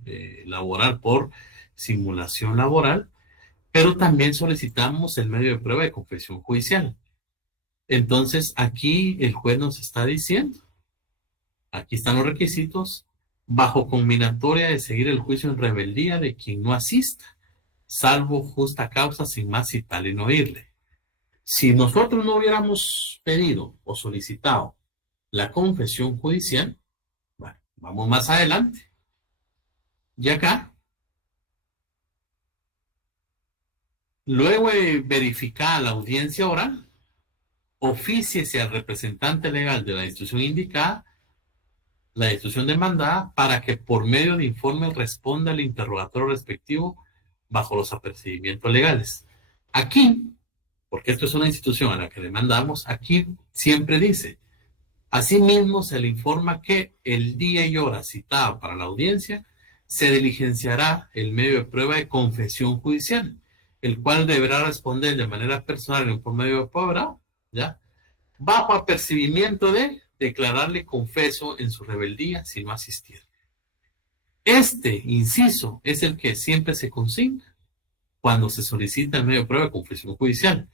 laboral por simulación laboral, pero también solicitamos el medio de prueba de confesión judicial. Entonces, aquí el juez nos está diciendo, aquí están los requisitos, bajo combinatoria de seguir el juicio en rebeldía de quien no asista, salvo justa causa sin más citar y no oírle. Si nosotros no hubiéramos pedido o solicitado la confesión judicial, bueno, vamos más adelante. Y acá, luego de verificar la audiencia oral, ofíciese al representante legal de la institución indicada, la institución demandada, para que por medio de informe responda al interrogatorio respectivo bajo los apercibimientos legales. Aquí, porque esto es una institución a la que demandamos, aquí siempre dice, asimismo se le informa que el día y hora citada para la audiencia se diligenciará el medio de prueba de confesión judicial. el cual deberá responder de manera personal y por medio de prueba, ¿ya? Bajo apercibimiento de declararle confeso en su rebeldía si no asistiera. Este inciso es el que siempre se consigna cuando se solicita el medio de prueba de confesión judicial.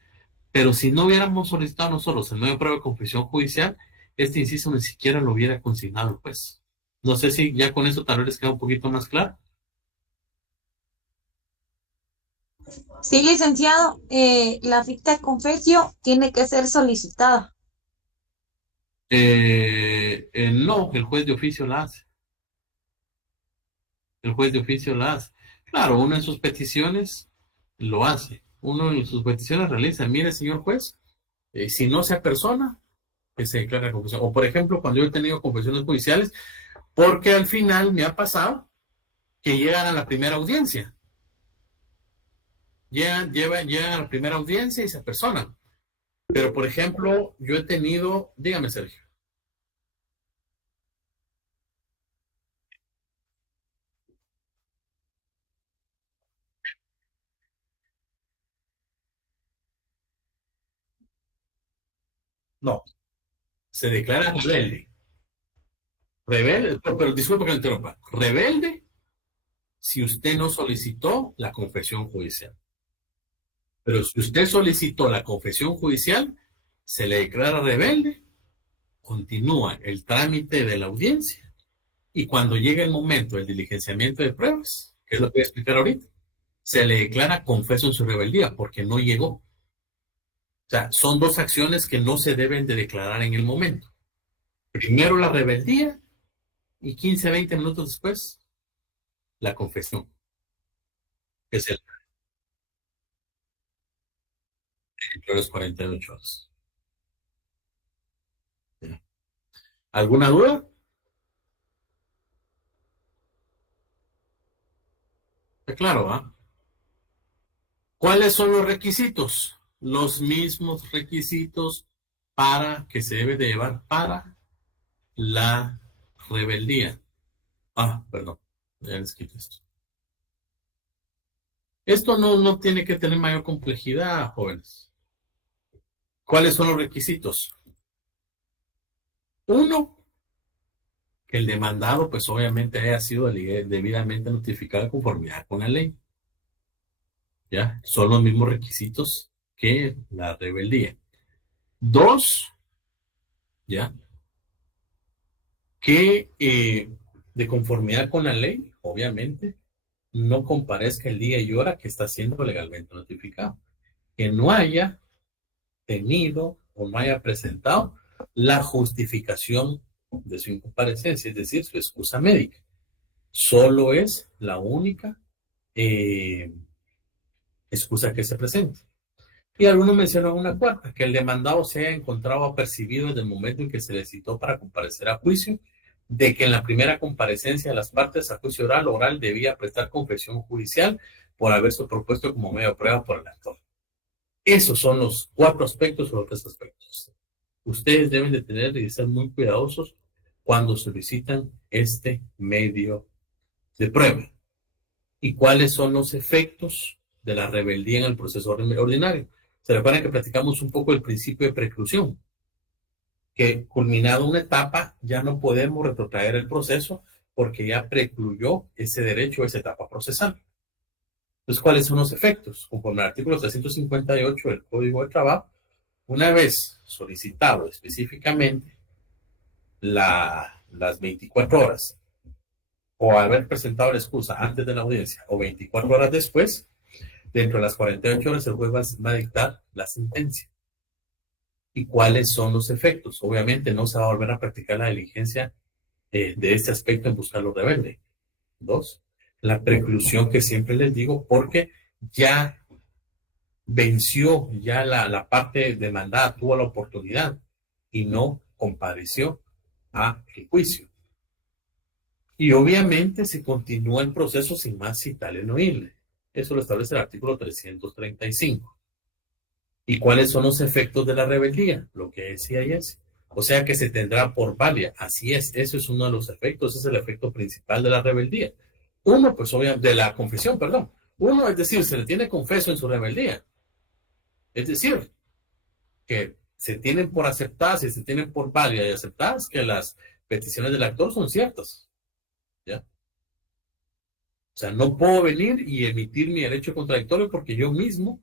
Pero si no hubiéramos solicitado nosotros el medio de prueba de confesión judicial, este inciso ni siquiera lo hubiera consignado el juez. No sé si ya con eso tal vez les queda un poquito más claro. Sí, licenciado, la ficta de confesio tiene que ser solicitada. No, el juez de oficio la hace. El juez de oficio la hace. Claro, uno en sus peticiones lo hace. Uno en sus peticiones realiza, mire, señor juez, si no se apersona, que se declara confesión. O, por ejemplo, cuando yo he tenido confesiones judiciales, porque al final me ha pasado que llegan a la primera audiencia. Llegan a la primera audiencia y se apersonan. Pero, por ejemplo, yo he tenido, dígame, Sergio. No, se declara rebelde. Rebelde, pero disculpe que lo interrumpa. Rebelde si usted no solicitó la confesión judicial. Pero si usted solicitó la confesión judicial, se le declara rebelde, continúa el trámite de la audiencia y cuando llega el momento del diligenciamiento de pruebas, que es lo que voy a explicar ahorita, se le declara confeso en su rebeldía porque no llegó. O sea, son dos acciones que no se deben de declarar en el momento. Primero la rebeldía y 15, 20 minutos después, la confesión. Es el de los 48 horas. ¿Alguna duda? Claro, ¿ah? ¿Cuáles son los requisitos? Los mismos requisitos para que se debe de llevar para la rebeldía. Perdón, ya les quito esto. Esto no tiene que tener mayor complejidad, jóvenes. ¿Cuáles son los requisitos? Uno, que el demandado, pues obviamente haya sido debidamente notificado de conformidad con la ley. ¿Ya? Son los mismos requisitos que la rebeldía. Dos, ¿ya? Que de conformidad con la ley, obviamente, no comparezca el día y hora que está siendo legalmente notificado. Que no haya tenido o no haya presentado la justificación de su incomparecencia, es decir, su excusa médica. Solo es la única excusa que se presenta. Y algunos mencionan una cuarta, que el demandado se haya encontrado apercibido desde el momento en que se le citó para comparecer a juicio, de que en la primera comparecencia de las partes a juicio oral debía prestar confesión judicial por haberse propuesto como medio de prueba por el actor. Esos son los 4 aspectos o los 3 aspectos. Ustedes deben de tener y de ser muy cuidadosos cuando solicitan este medio de prueba. ¿Y cuáles son los efectos de la rebeldía en el proceso ordinario? Se recuerdan que platicamos un poco del principio de preclusión, que culminado una etapa ya no podemos retrotraer el proceso porque ya precluyó ese derecho a esa etapa procesal. Entonces, ¿cuáles son los efectos? Conforme al artículo 358 del Código de Trabajo, una vez solicitado específicamente las 24 horas o haber presentado la excusa antes de la audiencia o 24 horas después, dentro de las 48 horas el juez va a dictar la sentencia. ¿Y cuáles son los efectos? Obviamente no se va a volver a practicar la diligencia de este aspecto en buscar lo rebelde. 2, la preclusión que siempre les digo, porque ya venció, ya la parte demandada tuvo la oportunidad y no compareció a el juicio. Y obviamente se continúa el proceso sin más citar no irle. Eso lo establece el artículo 335. ¿Y cuáles son los efectos de la rebeldía? Lo que decía Jesse. O sea que se tendrá por válida. Así es, eso es uno de los efectos, ese es el efecto principal de la rebeldía. Uno, pues obviamente, de la confesión, perdón. Uno, es decir, se le tiene confeso en su rebeldía. Es decir, que se tienen por aceptadas y se tienen por válidas y aceptadas que las peticiones del actor son ciertas. ¿Ya? O sea, no puedo venir y emitir mi derecho contradictorio porque yo mismo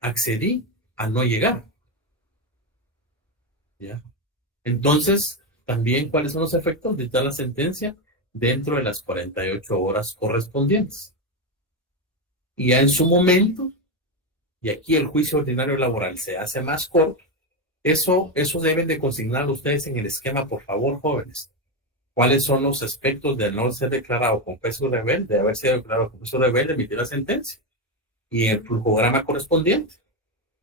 accedí a no llegar. ¿Ya? Entonces, también, ¿cuáles son los efectos de la sentencia? Dentro de las 48 horas correspondientes. Y ya en su momento, y aquí el juicio ordinario laboral se hace más corto, eso deben de consignarlo ustedes en el esquema, por favor, jóvenes. ¿Cuáles son los aspectos de no ser declarado confeso rebelde, de haber sido declarado confeso rebelde, emitir la sentencia? Y el flujograma correspondiente.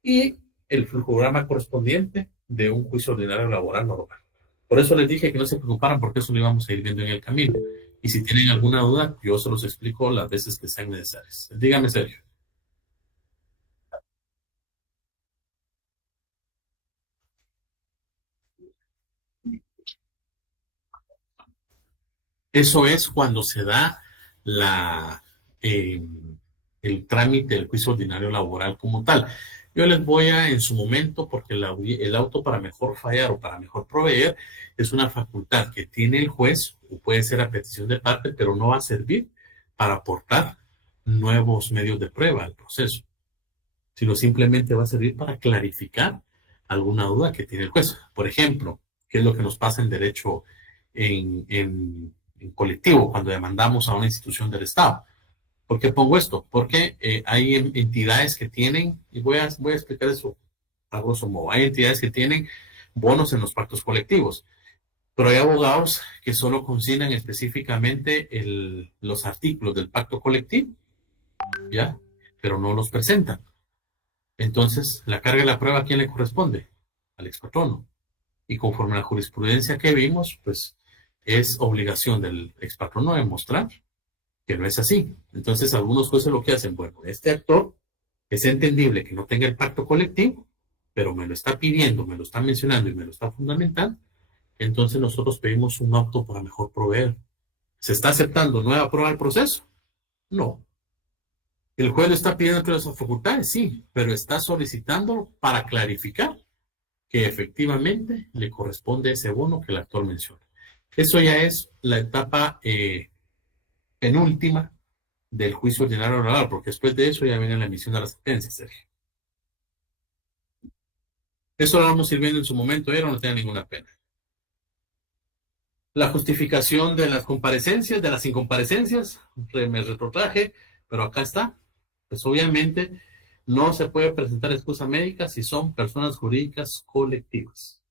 Y el flujograma correspondiente de un juicio ordinario laboral normal. Por eso les dije que no se preocuparan porque eso lo íbamos a ir viendo en el camino. Y si tienen alguna duda, yo se los explico las veces que sean necesarias. Dígame, Sergio. Eso es cuando se da el trámite del juicio ordinario laboral como tal. Yo les voy a, en su momento, porque el auto para mejor fallar o para mejor proveer es una facultad que tiene el juez, o puede ser a petición de parte, pero no va a servir para aportar nuevos medios de prueba al proceso, sino simplemente va a servir para clarificar alguna duda que tiene el juez. Por ejemplo, ¿qué es lo que nos pasa en derecho en colectivo cuando demandamos a una institución del Estado? ¿Por qué pongo esto? Porque hay entidades que tienen, y voy a explicar eso a grosso modo, hay entidades que tienen bonos en los pactos colectivos, pero hay abogados que solo consignan específicamente los artículos del pacto colectivo, ¿ya? Pero no los presentan. Entonces, la carga de la prueba, ¿a quién le corresponde? Al expatrono. Y conforme a la jurisprudencia que vimos, pues es obligación del expatrono demostrar que no es así. Entonces, algunos jueces lo que hacen, bueno, este actor es entendible que no tenga el pacto colectivo, pero me lo está pidiendo, me lo está mencionando y me lo está fundamentando. Entonces, nosotros pedimos un auto para mejor proveer. ¿Se está aceptando nueva prueba del proceso? No. ¿El juez lo está pidiendo entre las facultades? Sí, pero está solicitando para clarificar que efectivamente le corresponde ese bono que el actor menciona. Eso ya es la etapa penúltima del juicio ordinario oral, porque después de eso ya viene la emisión de la sentencia, Sergio. Eso lo vamos a ir viendo en su momento, pero no tenga ninguna pena. La justificación de las comparecencias, de las incomparecencias, me retrotraje, pero acá está. Pues obviamente no se puede presentar excusa médica si son personas jurídicas colectivas.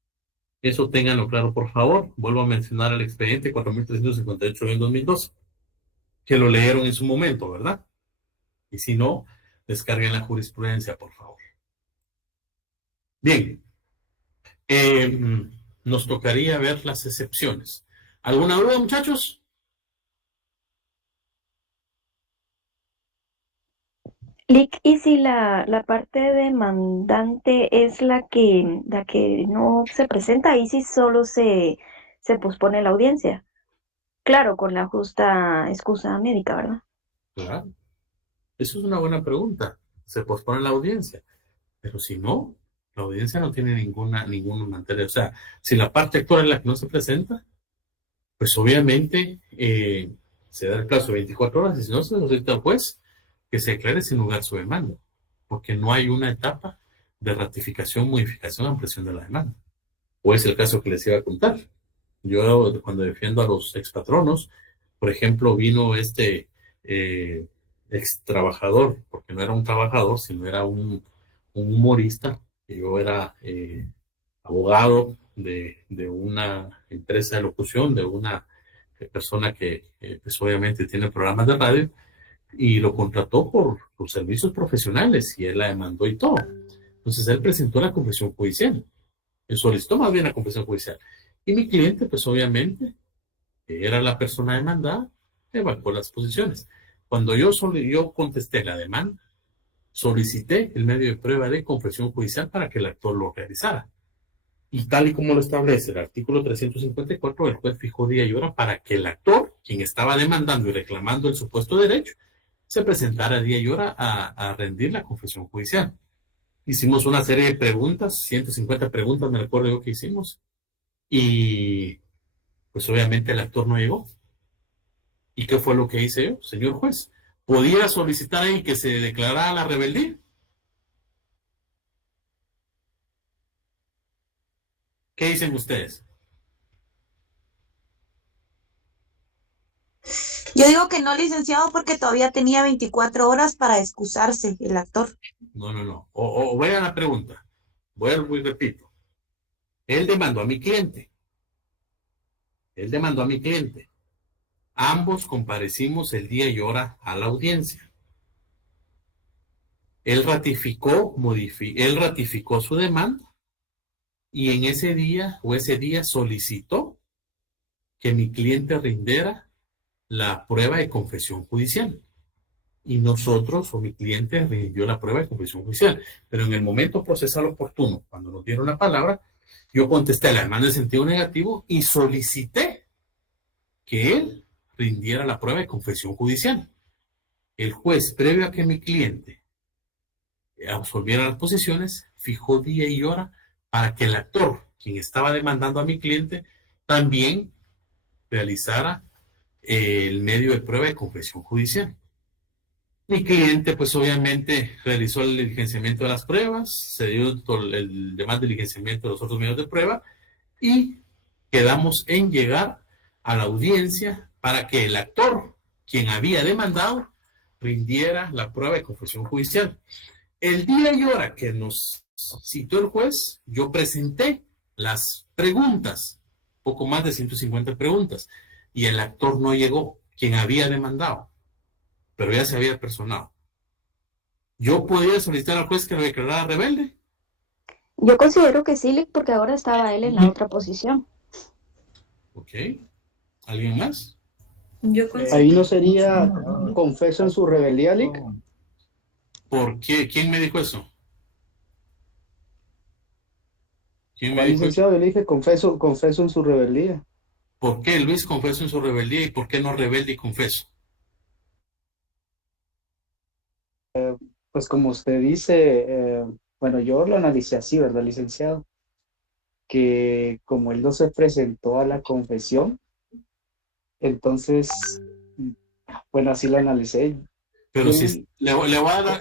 Eso ténganlo claro, por favor. Vuelvo a mencionar el expediente 4358 en 2012, que lo leyeron en su momento, ¿verdad? Y si no, descarguen la jurisprudencia, por favor. Bien. Nos tocaría ver las excepciones. ¿Alguna duda, muchachos? Lick, ¿y si la parte demandante es la que no se presenta, ahí sí solo se pospone la audiencia? Claro, con la justa excusa médica, ¿verdad? Claro. Eso es una buena pregunta. Se pospone la audiencia. Pero si no, la audiencia no tiene ninguna materia. O sea, si la parte actual es la que no se presenta, pues obviamente se da el plazo de 24 horas y si no se solicita al juez que se declare sin lugar su demanda, porque no hay una etapa de ratificación, modificación, ampliación de la demanda. O es el caso que les iba a contar. Yo cuando defiendo a los expatronos, por ejemplo, vino este ex trabajador, porque no era un trabajador, sino era un humorista, que yo era abogado de una empresa de locución, de una persona que pues obviamente tiene programas de radio, y lo contrató por sus servicios profesionales y él la demandó y todo. Entonces él presentó la confesión judicial, él solicitó más bien la confesión judicial. Y mi cliente, pues obviamente, que era la persona demandada, evacuó las posiciones. Cuando yo contesté la demanda, solicité el medio de prueba de confesión judicial para que el actor lo realizara. Y tal y como lo establece el artículo 354, el juez fijó día y hora para que el actor, quien estaba demandando y reclamando el supuesto derecho, se presentara día y hora a rendir la confesión judicial. Hicimos una serie de preguntas, 150 preguntas, me recuerdo yo que hicimos, y pues obviamente el actor no llegó. ¿Y qué fue lo que hice yo, señor juez? ¿Podía solicitar ahí que se declarara la rebeldía? ¿Qué dicen ustedes? Yo digo que no, licenciado, porque todavía tenía 24 horas para excusarse el actor. No. O voy a la pregunta. Vuelvo y repito. Él demandó a mi cliente. Ambos comparecimos el día y hora a la audiencia. Él ratificó su demanda y en ese día solicitó que mi cliente rindiera la prueba de confesión judicial. Y nosotros, o mi cliente, rindió la prueba de confesión judicial. Pero en el momento procesal oportuno, cuando nos dieron la palabra, yo contesté la demanda en sentido negativo y solicité que él rindiera la prueba de confesión judicial. El juez, previo a que mi cliente absolviera las posiciones, fijó día y hora para que el actor, quien estaba demandando a mi cliente, también realizara el medio de prueba de confesión judicial. Mi cliente, pues obviamente, realizó el diligenciamiento de las pruebas, se dio el demás diligenciamiento de los otros medios de prueba y quedamos en llegar a la audiencia para que el actor, quien había demandado, rindiera la prueba de confesión judicial. El día y hora que nos citó el juez, yo presenté las preguntas, poco más de 150 preguntas, y el actor no llegó, quien había demandado, pero ya se había personado. ¿Yo podía solicitar al juez que lo declarara rebelde? Yo considero que sí, Lick, porque ahora estaba él en la otra posición. Ok. ¿Alguien más? Yo considero... Ahí no sería confeso en su rebeldía, Lick. ¿Por qué? ¿Quién me dijo eso? ¿Quién me Al dijo eso? licenciado, yo le dije confeso en su rebeldía. ¿Por qué Luis confesó en su rebeldía y por qué no rebelde y confeso? Pues como usted dice, bueno, yo lo analicé así, ¿verdad, licenciado? Que como él no se presentó a la confesión, entonces, bueno, así lo analicé. Pero si le voy a dar,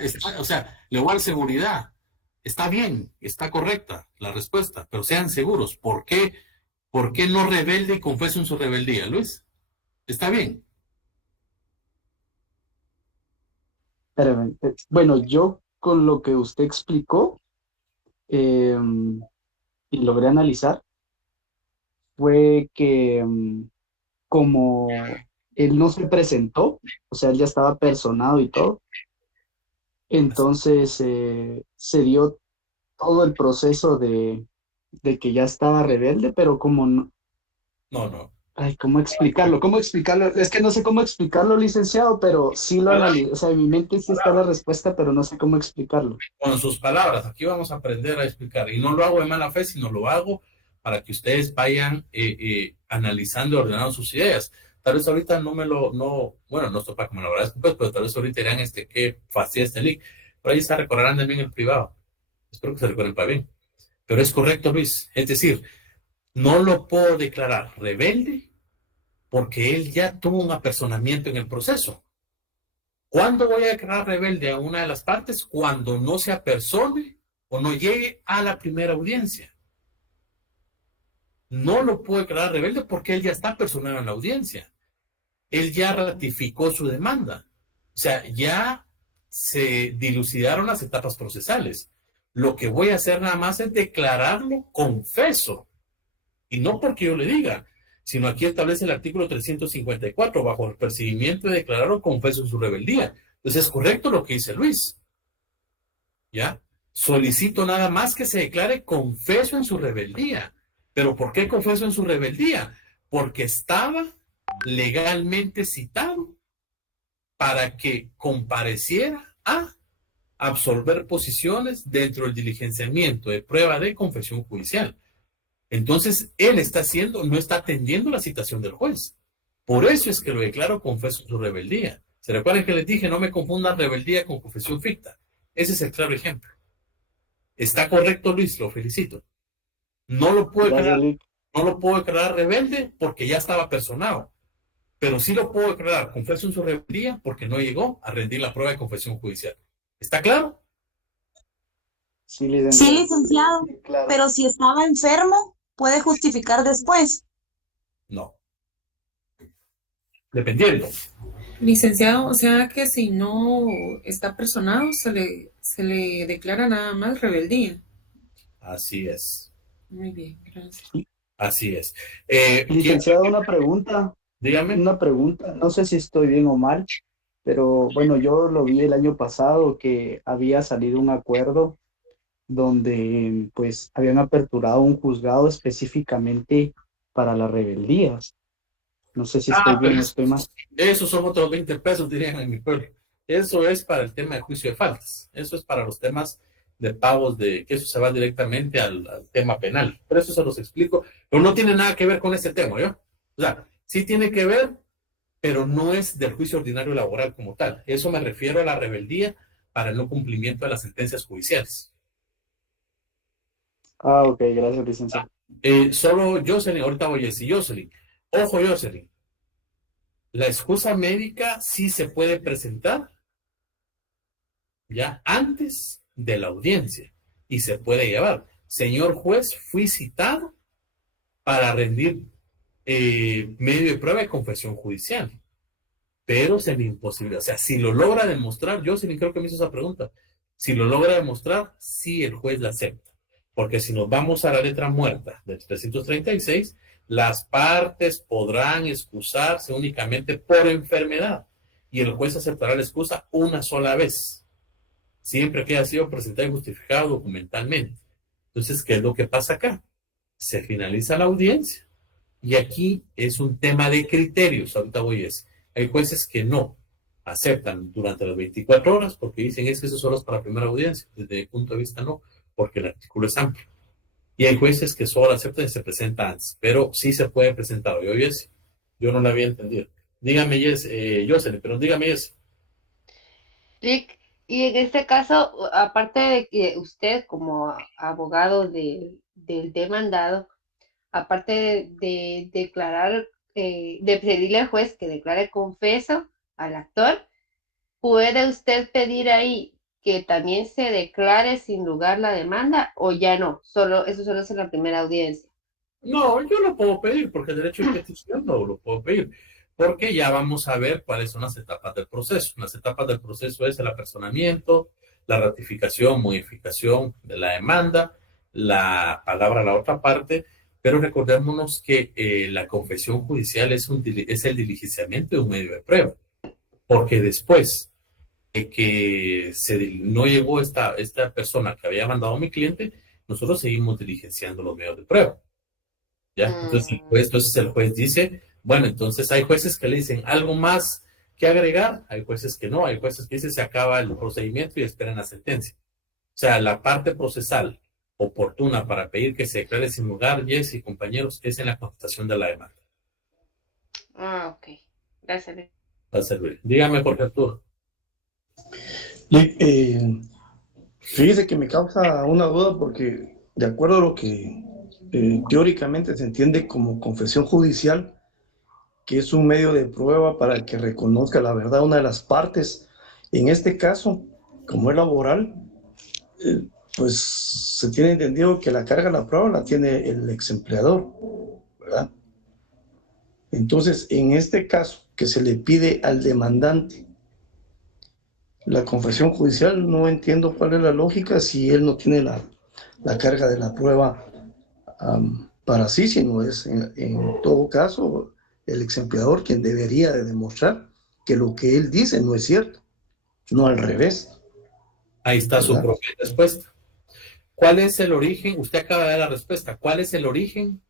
le voy a dar seguridad. Está bien, está correcta la respuesta, pero sean seguros. ¿Por qué no rebelde y confeso en su rebeldía, Luis? Está bien. Espérame, bueno, yo con lo que usted explicó y logré analizar fue que como él no se presentó, o sea, él ya estaba personado y todo, entonces se dio todo el proceso de que ya estaba rebelde, pero como no, No. ay, ¿cómo explicarlo? ¿Cómo explicarlo? Es que no sé cómo explicarlo, licenciado, pero sí lo analicé, o sea, en mi mente sí está la respuesta, pero no sé cómo explicarlo. Con sus palabras, aquí vamos a aprender a explicar. Y no lo hago de mala fe, sino lo hago para que ustedes vayan analizando y ordenando sus ideas. Tal vez ahorita no estoy para como la verdad, pues, pero tal vez ahorita dirán qué fácil este link. Por ahí se recordarán de mí en el privado. Espero que se recuerden para bien. Pero es correcto, Luis. Es decir, no lo puedo declarar rebelde porque él ya tuvo un apersonamiento en el proceso. ¿Cuándo voy a declarar rebelde a una de las partes? Cuando no se apersone o no llegue a la primera audiencia. No lo puedo declarar rebelde porque él ya está personado en la audiencia. Él ya ratificó su demanda. O sea, ya se dilucidaron las etapas procesales. Lo que voy a hacer nada más es declararlo confeso. Y no porque yo le diga, sino aquí establece el artículo 354, bajo el percibimiento de declararlo confeso en su rebeldía. Entonces es correcto lo que dice Luis. ¿Ya? Solicito nada más que se declare confeso en su rebeldía. ¿Pero por qué confeso en su rebeldía? Porque estaba legalmente citado para que compareciera a absolver posiciones dentro del diligenciamiento de prueba de confesión judicial. Entonces, él no está atendiendo la citación del juez. Por eso es que lo declaro confeso en su rebeldía. ¿Se recuerdan que les dije no me confundan rebeldía con confesión ficta? Ese es el claro ejemplo. Está correcto, Luis, lo felicito. No lo puedo declarar rebelde porque ya estaba personado, pero sí lo puedo declarar confeso en su rebeldía porque no llegó a rendir la prueba de confesión judicial. ¿Está claro? Sí, licenciado. Sí, licenciado, Sí, claro. pero si estaba enfermo, puede justificar después. No. Dependiendo. Licenciado, o sea que si no está personado, se le declara nada más rebeldía. Así es. Muy bien, gracias. Así es. Licenciado, una pregunta. Dígame. Una pregunta. No sé si estoy bien o mal, pero bueno, yo lo vi el año pasado que había salido un acuerdo donde pues habían aperturado un juzgado específicamente para las rebeldías. No sé si estoy bien o estoy mal. Esos son otros 20 pesos, dirían en mi pueblo. Eso es para el tema de juicio de faltas. Eso es para los temas de pagos que eso se va directamente al tema penal. Pero eso se los explico. Pero no tiene nada que ver con ese tema, ¿yo? O sea, sí tiene que ver, pero no es del juicio ordinario laboral como tal. Eso me refiero a la rebeldía para el no cumplimiento de las sentencias judiciales. Ah, ok, gracias, licenciado. Solo Jocelyn, ahorita voy a decir Jocelyn. Ojo, Jocelyn. La excusa médica sí se puede presentar ya antes de la audiencia y se puede llevar. Señor juez, fui citado para rendir medio de prueba de confesión judicial, pero se me imposibilita. O sea, si lo logra demostrar, yo sí creo que me hizo esa pregunta. Si lo logra demostrar, sí el juez la acepta. Porque si nos vamos a la letra muerta del 336, las partes podrán excusarse únicamente por enfermedad y el juez aceptará la excusa una sola vez, siempre que haya sido presentada y justificado documentalmente. Entonces, ¿qué es lo que pasa acá? Se finaliza la audiencia y aquí es un tema de criterios. Ahorita voy a decir. Hay jueces que no aceptan durante las 24 horas porque dicen es que esas horas para primera audiencia. Desde mi punto de vista no, porque el artículo es amplio. Y hay jueces que solo aceptan y se presentan antes, pero sí se puede presentar. Yo no la había entendido. Dígame, Jocelyn, pero dígame, Jess. Rick, y en este caso, aparte de que usted como abogado del demandado, aparte de declarar, de pedirle al juez que declare confeso al actor, ¿puede usted pedir ahí que también se declare sin lugar la demanda o ya no? Eso solo es en la primera audiencia. No, yo lo puedo pedir porque el derecho de petición no lo puedo pedir. Porque ya vamos a ver cuáles son las etapas del proceso. Las etapas del proceso es el apersonamiento, la ratificación, modificación de la demanda, la palabra a la otra parte, pero recordémonos que la confesión judicial es el diligenciamiento de un medio de prueba, porque después de que no llegó esta persona que había mandado a mi cliente, nosotros seguimos diligenciando los medios de prueba. ¿Ya? Entonces el juez dice, bueno, entonces hay jueces que le dicen algo más que agregar, hay jueces que no, hay jueces que dicen se acaba el procedimiento y esperan la sentencia. O sea, la parte procesal oportuna para pedir que se declare sin lugar, Jess y compañeros, es en la contestación de la demanda. Ok. Gracias. Va a servir. Dígame, Jorge Arturo. Fíjese que me causa una duda porque de acuerdo a lo que teóricamente se entiende como confesión judicial, que es un medio de prueba para que reconozca la verdad una de las partes. En este caso, como es laboral, pues se tiene entendido que la carga de la prueba la tiene el ex empleador, ¿verdad? Entonces, en este caso, que se le pide al demandante la confesión judicial, no entiendo cuál es la lógica si él no tiene la carga de la prueba para sí, sino es en todo caso el ex empleador quien debería de demostrar que lo que él dice no es cierto, no al revés. Ahí está, ¿verdad? Su propia respuesta. ¿Cuál es el origen? Usted acaba de dar la respuesta. ¿Cuál es el origen?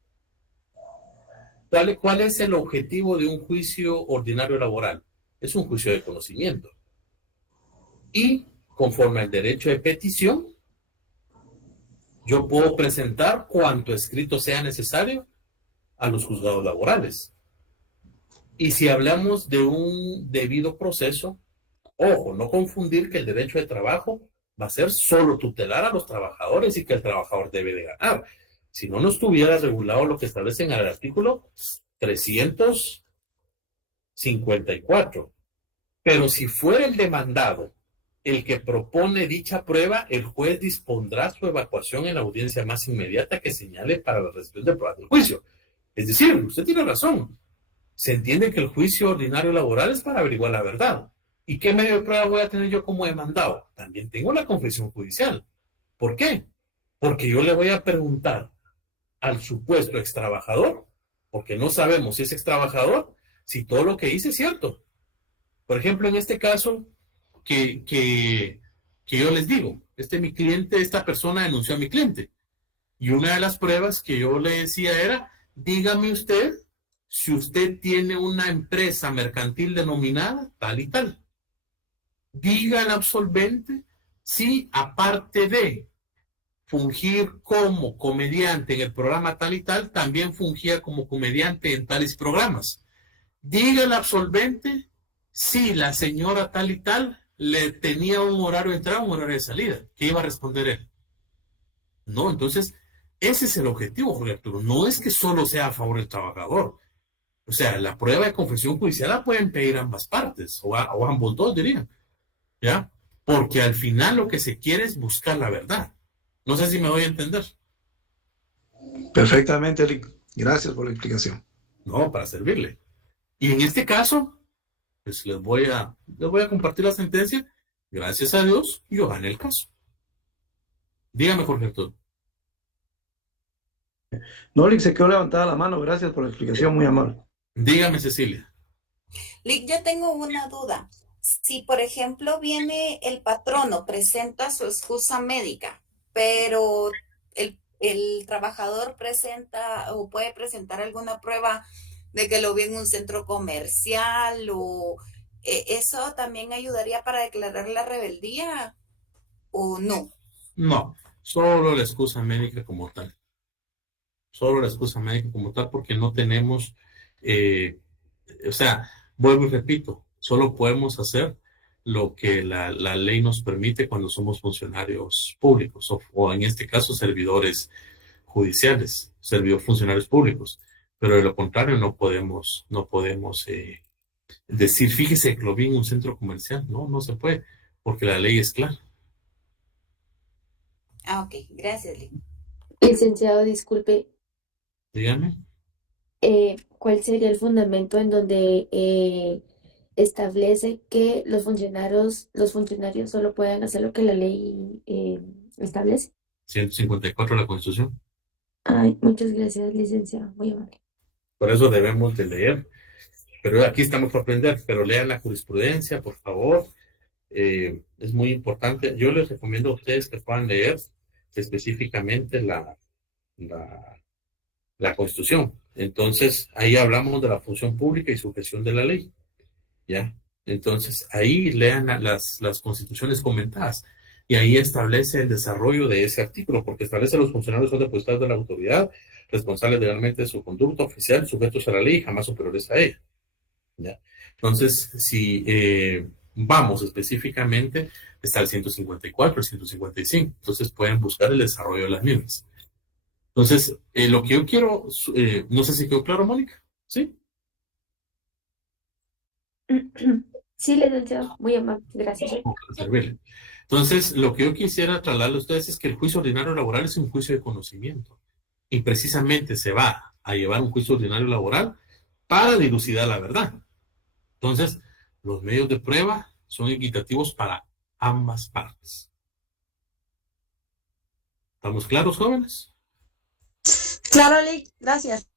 ¿Cuál es el objetivo de un juicio ordinario laboral? Es un juicio de conocimiento. Y conforme al derecho de petición, yo puedo presentar cuanto escrito sea necesario a los juzgados laborales. Y si hablamos de un debido proceso, ojo, no confundir que el derecho de trabajo va a ser solo tutelar a los trabajadores y que el trabajador debe de ganar. Si no, no estuviera regulado lo que establece en el artículo 354. Pero si fuera el demandado el que propone dicha prueba, el juez dispondrá su evacuación en la audiencia más inmediata que señale para la recepción de pruebas del juicio. Es decir, usted tiene razón. Se entiende que el juicio ordinario laboral es para averiguar la verdad. ¿Y qué medio de prueba voy a tener yo como demandado? También tengo la confesión judicial. ¿Por qué? Porque yo le voy a preguntar al supuesto extrabajador, porque no sabemos si es extrabajador, si todo lo que dice es cierto. Por ejemplo, en este caso que yo les digo, mi cliente, esta persona denunció a mi cliente. Y una de las pruebas que yo le decía era, dígame usted si usted tiene una empresa mercantil denominada tal y tal. Diga al absolvente si, aparte de fungir como comediante en el programa tal y tal, también fungía como comediante en tales programas. Diga al absolvente si la señora tal y tal le tenía un horario de entrada, un horario de salida. ¿Qué iba a responder él? No, entonces, ese es el objetivo, Jorge Arturo. No es que solo sea a favor del trabajador. O sea, la prueba de confesión judicial la pueden pedir ambas partes, o ambos dos, dirían. ¿Ya? Porque al final lo que se quiere es buscar la verdad. No sé si me doy a entender. Perfectamente, Eric. Gracias por la explicación. No, para servirle. Y en este caso, pues les voy a compartir la sentencia. Gracias a Dios, yo gané el caso. Dígame, Jorge Arturo. No, Lick, se quedó levantada la mano. Gracias por la explicación, muy amable. Dígame, Cecilia. Lick, yo tengo una duda. Si, por ejemplo, viene el patrono, presenta su excusa médica, pero el trabajador presenta o puede presentar alguna prueba de que lo vi en un centro comercial o eso también ayudaría para declarar la rebeldía o no. No, solo la excusa médica como tal. Solo la excusa médica como tal porque no tenemos, o sea, vuelvo y repito, solo podemos hacer lo que la ley nos permite cuando somos funcionarios públicos o en este caso servidores judiciales, funcionarios públicos. Pero de lo contrario no podemos decir, fíjese que lo vi en un centro comercial. No se puede, porque la ley es clara. Ah, ok, gracias, Lick. Licenciado, disculpe, Dígame. ¿cuál sería el fundamento en donde establece que los funcionarios solo pueden hacer lo que la ley establece? 154 de la Constitución. Ay, muchas gracias, licenciado, muy amable. Por eso debemos de leer. Pero aquí estamos para aprender, pero lean la jurisprudencia, por favor. Es muy importante. Yo les recomiendo a ustedes que puedan leer específicamente la Constitución. Entonces, ahí hablamos de la función pública y sujeción de la ley. ¿Ya? Entonces, ahí lean las constituciones comentadas. Y ahí establece el desarrollo de ese artículo, porque establece a los funcionarios son depositados de la autoridad, responsables legalmente de su conducta oficial, sujetos a la ley y jamás superiores a ella. ¿Ya? Entonces, si vamos específicamente, está el 154, el 155. Entonces, pueden buscar el desarrollo de las mismas. Entonces, lo que yo quiero, no sé si quedó claro, Mónica, ¿sí? Sí, licenciado, muy amable, gracias. Para servirle. Entonces, lo que yo quisiera trasladarle a ustedes es que el juicio ordinario laboral es un juicio de conocimiento. Y precisamente se va a llevar un juicio ordinario laboral para dilucidar la verdad. Entonces, los medios de prueba son equitativos para ambas partes. ¿Estamos claros, jóvenes? Claro, Lick, gracias.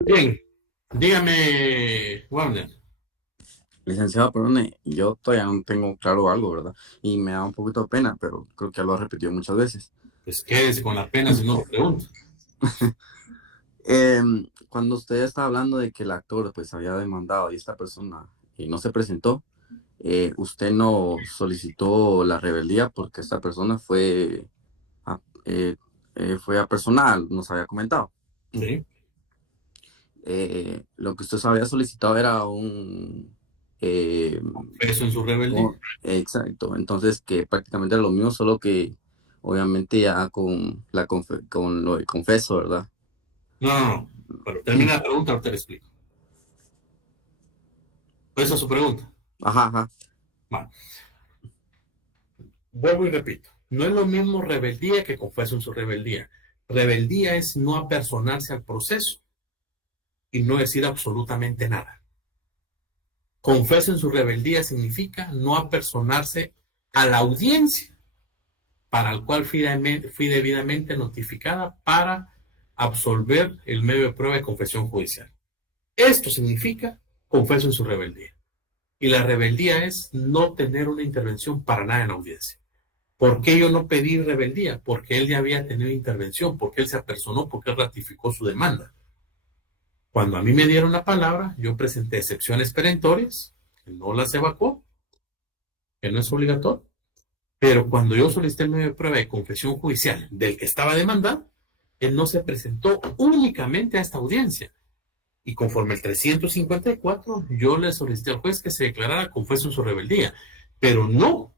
Bien, dígame, Wagner. Licenciado, perdone, yo todavía no tengo claro algo, ¿verdad? Y me da un poquito de pena, pero creo que ya lo ha repetido muchas veces. Pues quédese con la pena si no lo pregunta. Cuando usted está hablando de que el actor pues había demandado y esta persona no se presentó, usted no solicitó la rebeldía porque esta persona fue a personal, nos había comentado. Sí. lo que usted había solicitado era un... Eso en su rebeldía. Exacto, entonces que prácticamente era lo mismo, solo que obviamente ya con con lo de confeso, ¿verdad? No. Pero termina la pregunta, ahorita le explico. Esa es su pregunta. Ajá. Vale. Vuelvo y repito. No es lo mismo rebeldía que confeso en su rebeldía. Rebeldía es no apersonarse al proceso y no decir absolutamente nada. Confeso en su rebeldía significa no apersonarse a la audiencia para el cual fui debidamente notificada para absolver el medio de prueba de confesión judicial. Esto significa confeso en su rebeldía. Y la rebeldía es no tener una intervención para nada en la audiencia. ¿Por qué yo no pedí rebeldía? Porque él ya había tenido intervención, porque él se apersonó, porque él ratificó su demanda. Cuando a mí me dieron la palabra, yo presenté excepciones perentorias, que no las evacuó, que no es obligatorio, pero cuando yo solicité el medio de prueba de confesión judicial del que estaba demandado, él no se presentó únicamente a esta audiencia. Y conforme el 354, yo le solicité al juez que se declarara confeso en su rebeldía, pero no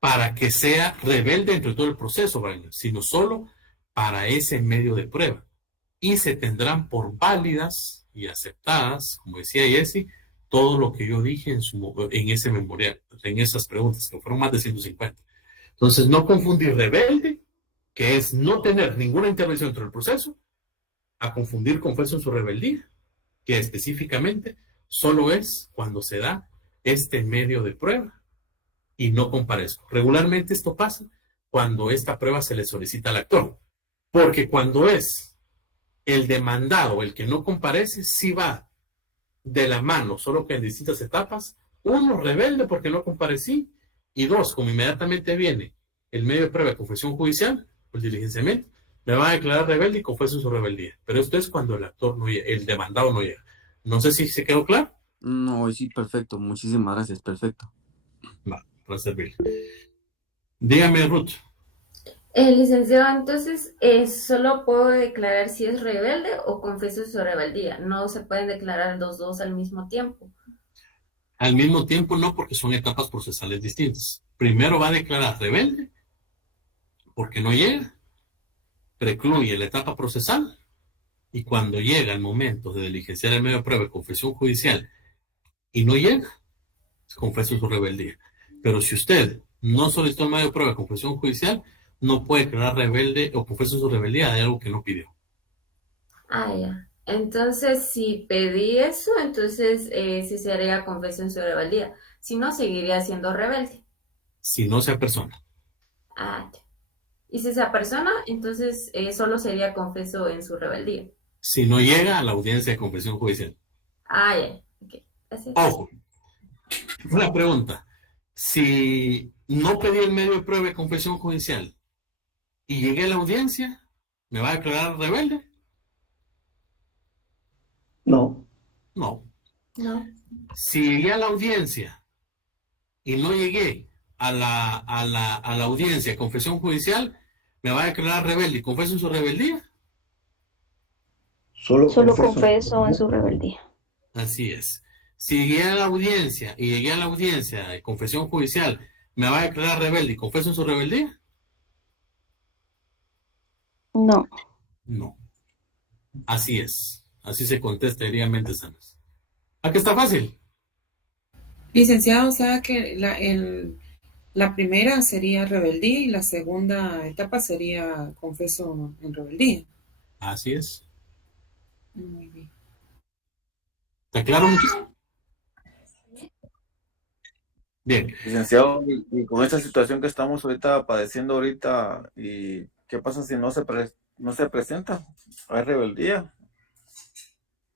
para que sea rebelde dentro de todo el proceso, sino solo para ese medio de prueba. Y se tendrán por válidas y aceptadas, como decía Jesse, todo lo que yo dije en ese memorial, en esas preguntas, que fueron más de 150. Entonces, no confundir rebelde, que es no tener ninguna intervención dentro del proceso, a confundir confeso en su rebeldía, que específicamente solo es cuando se da este medio de prueba y no comparezco. Regularmente esto pasa cuando esta prueba se le solicita al actor, porque cuando es el demandado el que no comparece, sí va de la mano, solo que en distintas etapas. Uno, rebelde porque no comparecí, y dos, como inmediatamente viene el medio de prueba de confesión judicial, pues diligenciamiento, me va a declarar rebelde y confieso en su rebeldía. Pero esto es cuando el actor no llega, el demandado no llega. No sé si se quedó claro. No, sí, perfecto. Muchísimas gracias, perfecto. Va, para servir. Dígame, Ruth. Licenciado, entonces, ¿solo puedo declarar si es rebelde o confieso su rebeldía? No se pueden declarar los dos al mismo tiempo. Al mismo tiempo no, porque son etapas procesales distintas. Primero va a declarar rebelde porque no llega, precluye la etapa procesal, y cuando llega el momento de diligenciar el medio de prueba de confesión judicial y no llega, confieso su rebeldía. Pero si usted no solicitó el medio de prueba de confesión judicial, no puede declarar rebelde o confieso su rebeldía de algo que no pidió. Ah, ya. Entonces, si pedí eso, entonces sí sería confesión su rebeldía. Si no, seguiría siendo rebelde. Si no se apersona. Ah, ya. Y si se apersona, entonces solo sería confeso en su rebeldía. Si no llega a la audiencia de confesión judicial. Ah, ya. Okay. Gracias. Ojo. Una pregunta. Si no pedí el medio de prueba de confesión judicial y llegué a la audiencia, ¿me va a declarar rebelde? No. No. No. Si llegué a la audiencia y no llegué a la audiencia de confesión judicial, ¿me va a declarar rebelde y confieso en su rebeldía? Solo confeso en su rebeldía. Así es. Si llegué a la audiencia y llegué a la audiencia de confesión judicial, ¿me va a declarar rebelde y confieso en su rebeldía? No. No. Así es. Así se contesta diariamente, Sanas. ¿A qué está fácil? Licenciado, o sea que la primera sería rebeldía y la segunda etapa sería confeso en rebeldía. Así es. Muy bien. ¿Está claro, muchachos? Bien. Licenciado, y con esta situación que estamos padeciendo ahorita, ¿y qué pasa si no se presenta? ¿Hay rebeldía?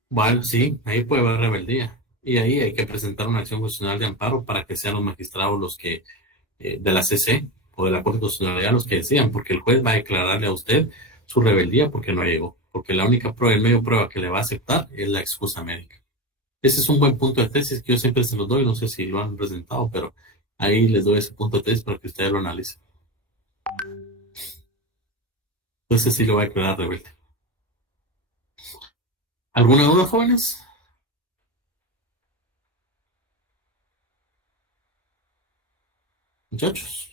Bueno, sí, ahí puede haber rebeldía. Y ahí hay que presentar una acción constitucional de amparo para que sean los magistrados los que, de la CC o de la Corte Constitucional, los que decían, porque el juez va a declararle a usted su rebeldía porque no llegó. Porque la única prueba, el medio de prueba que le va a aceptar es la excusa médica. Ese es un buen punto de tesis que yo siempre se los doy, no sé si lo han presentado, pero ahí les doy ese punto de tesis para que ustedes lo analicen. Entonces sí lo va a declarar rebelde. ¿Alguna duda, jóvenes? Muchachos.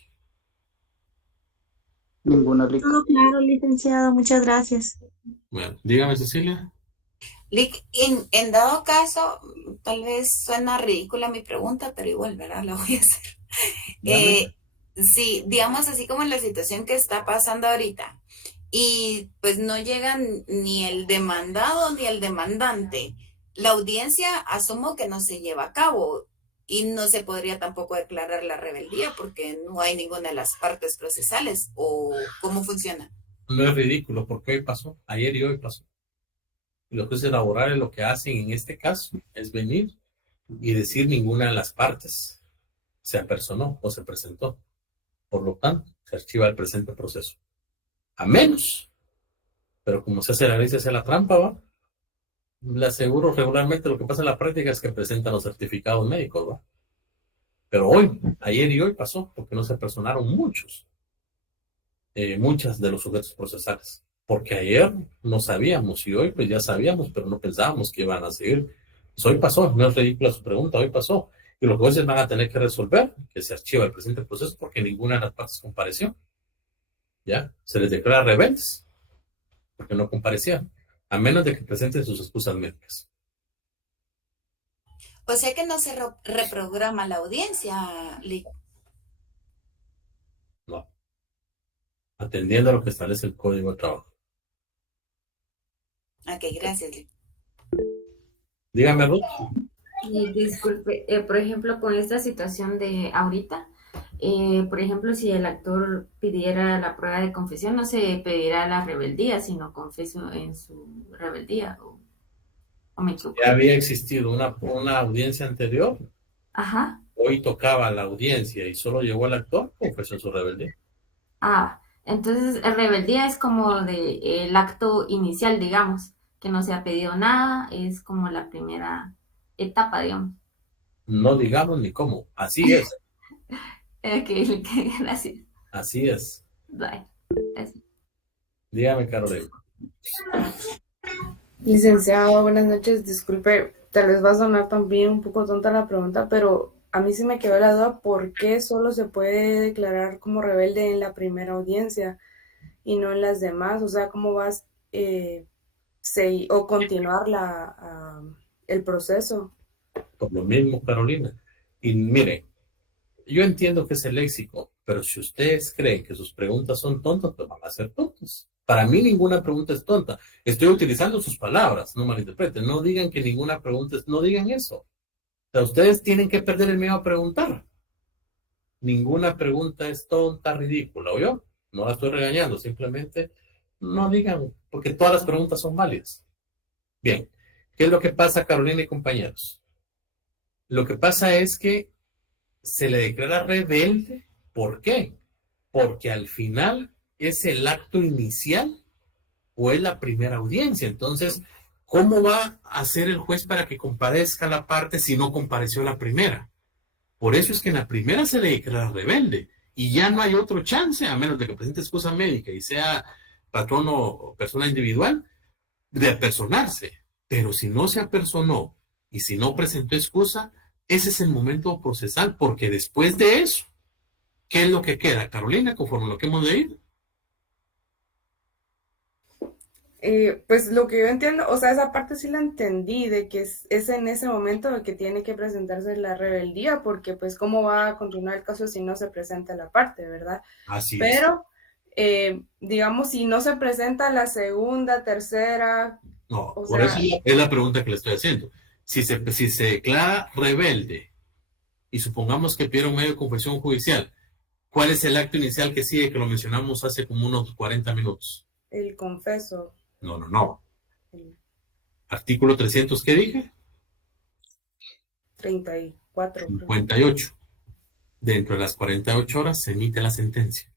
Ninguna, Lic. Todo claro, licenciado, muchas gracias. Bueno, dígame, Cecilia. Lic, en dado caso, tal vez suena ridícula mi pregunta, pero igual, ¿verdad? La voy a hacer. Sí, digamos así como en la situación que está pasando ahorita, y pues no llegan ni el demandado ni el demandante. La audiencia asumo que no se lleva a cabo y no se podría tampoco declarar la rebeldía porque no hay ninguna de las partes procesales, o ¿cómo funciona? No es ridículo, porque hoy pasó, ayer y hoy pasó. Y los jueces laborales lo que hacen en este caso es venir y decir ninguna de las partes se apersonó o se presentó. Por lo tanto, se archiva el presente proceso. A menos, pero como se hace la ley, se hace la trampa, ¿va? Le aseguro, regularmente lo que pasa en la práctica es que presentan los certificados médicos, ¿va? Pero hoy, ayer y hoy pasó, porque no se apersonaron muchas de los sujetos procesales. Porque ayer no sabíamos y hoy pues ya sabíamos, pero no pensábamos que iban a seguir. Pues hoy pasó, no es ridícula su pregunta, hoy pasó. Y los jueces van a tener que resolver que se archiva el presente proceso porque ninguna de las partes compareció. ¿Ya? Se les declara rebeldes porque no comparecían, a menos de que presenten sus excusas médicas. O sea que no se reprograma la audiencia, Lic. No. Atendiendo a lo que establece el Código de Trabajo. Ok, gracias, Lic. Dígame, Ruth. Disculpe, por ejemplo, con esta situación de ahorita, por ejemplo, si el actor pidiera la prueba de confesión, no se pedirá la rebeldía, sino confeso en su rebeldía. ¿O me equivoco? Ya había existido una audiencia anterior. Ajá. Hoy tocaba la audiencia y solo llegó el actor, confesó su rebeldía. Ah, entonces rebeldía es como el acto inicial, digamos, que no se ha pedido nada, es como la primera etapa, digamos. No digamos ni cómo, así es. Ok, gracias. Así es. Bye. Gracias. Dígame, Carolina. Licenciado, buenas noches. Disculpe, tal vez va a sonar también un poco tonta la pregunta, pero a mí sí me quedó la duda por qué solo se puede declarar como rebelde en la primera audiencia y no en las demás. O sea, ¿cómo vas o continuar el proceso? Por lo mismo, Carolina. Y mire, yo entiendo que es el léxico, pero si ustedes creen que sus preguntas son tontas, pues van a ser tontas. Para mí ninguna pregunta es tonta. Estoy utilizando sus palabras, no malinterpreten. No digan que ninguna pregunta es, no digan eso. O sea, ustedes tienen que perder el miedo a preguntar. Ninguna pregunta es tonta, ridícula, ¿oyó? No la estoy regañando, simplemente no digan, porque todas las preguntas son válidas. Bien, ¿qué es lo que pasa, Carolina y compañeros? Lo que pasa es que se le declara rebelde. ¿Por qué? Porque al final es el acto inicial o es la primera audiencia. Entonces, ¿cómo va a hacer el juez para que comparezca la parte si no compareció la primera? Por eso es que en la primera se le declara rebelde y ya no hay otro chance, a menos de que presente excusa médica y sea patrono o persona individual, de apersonarse. Pero si no se apersonó y si no presentó excusa, ese es el momento procesal, porque después de eso, ¿qué es lo que queda, Carolina, conforme lo que hemos leído? Pues lo que yo entiendo, o sea, esa parte sí la entendí, de que es en ese momento de que tiene que presentarse la rebeldía, porque pues cómo va a continuar el caso si no se presenta la parte, ¿verdad? Así es. Pero, digamos, si no se presenta la segunda, tercera... No, o por sea, eso es la pregunta que le estoy haciendo. Si se declara rebelde y supongamos que pierde un medio de confesión judicial, ¿cuál es el acto inicial que sigue, que lo mencionamos hace como unos 40 minutos? el confeso. No. Artículo 300, ¿qué dije? 34. 58. Dentro de las 48 horas se emite la sentencia.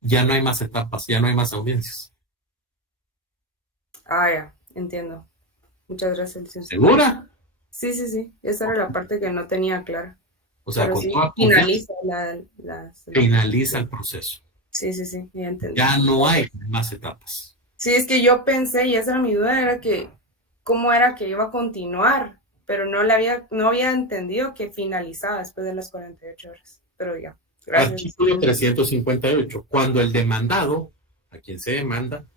Ya no hay más etapas, ya no hay más audiencias. Ah, ya, entiendo. Muchas gracias, licenciado. ¿Segura? Sí. Esa era la parte que no tenía clara. O sea, pero con sí, toda finaliza finaliza el proceso. Sí, ya entendí. Ya no hay más etapas. Sí, es que yo pensé, y esa era mi duda, era que cómo era que iba a continuar, pero no había entendido que finalizaba después de las 48 horas. Pero ya, gracias. Artículo 358. Cuando el demandado, a quien se demanda,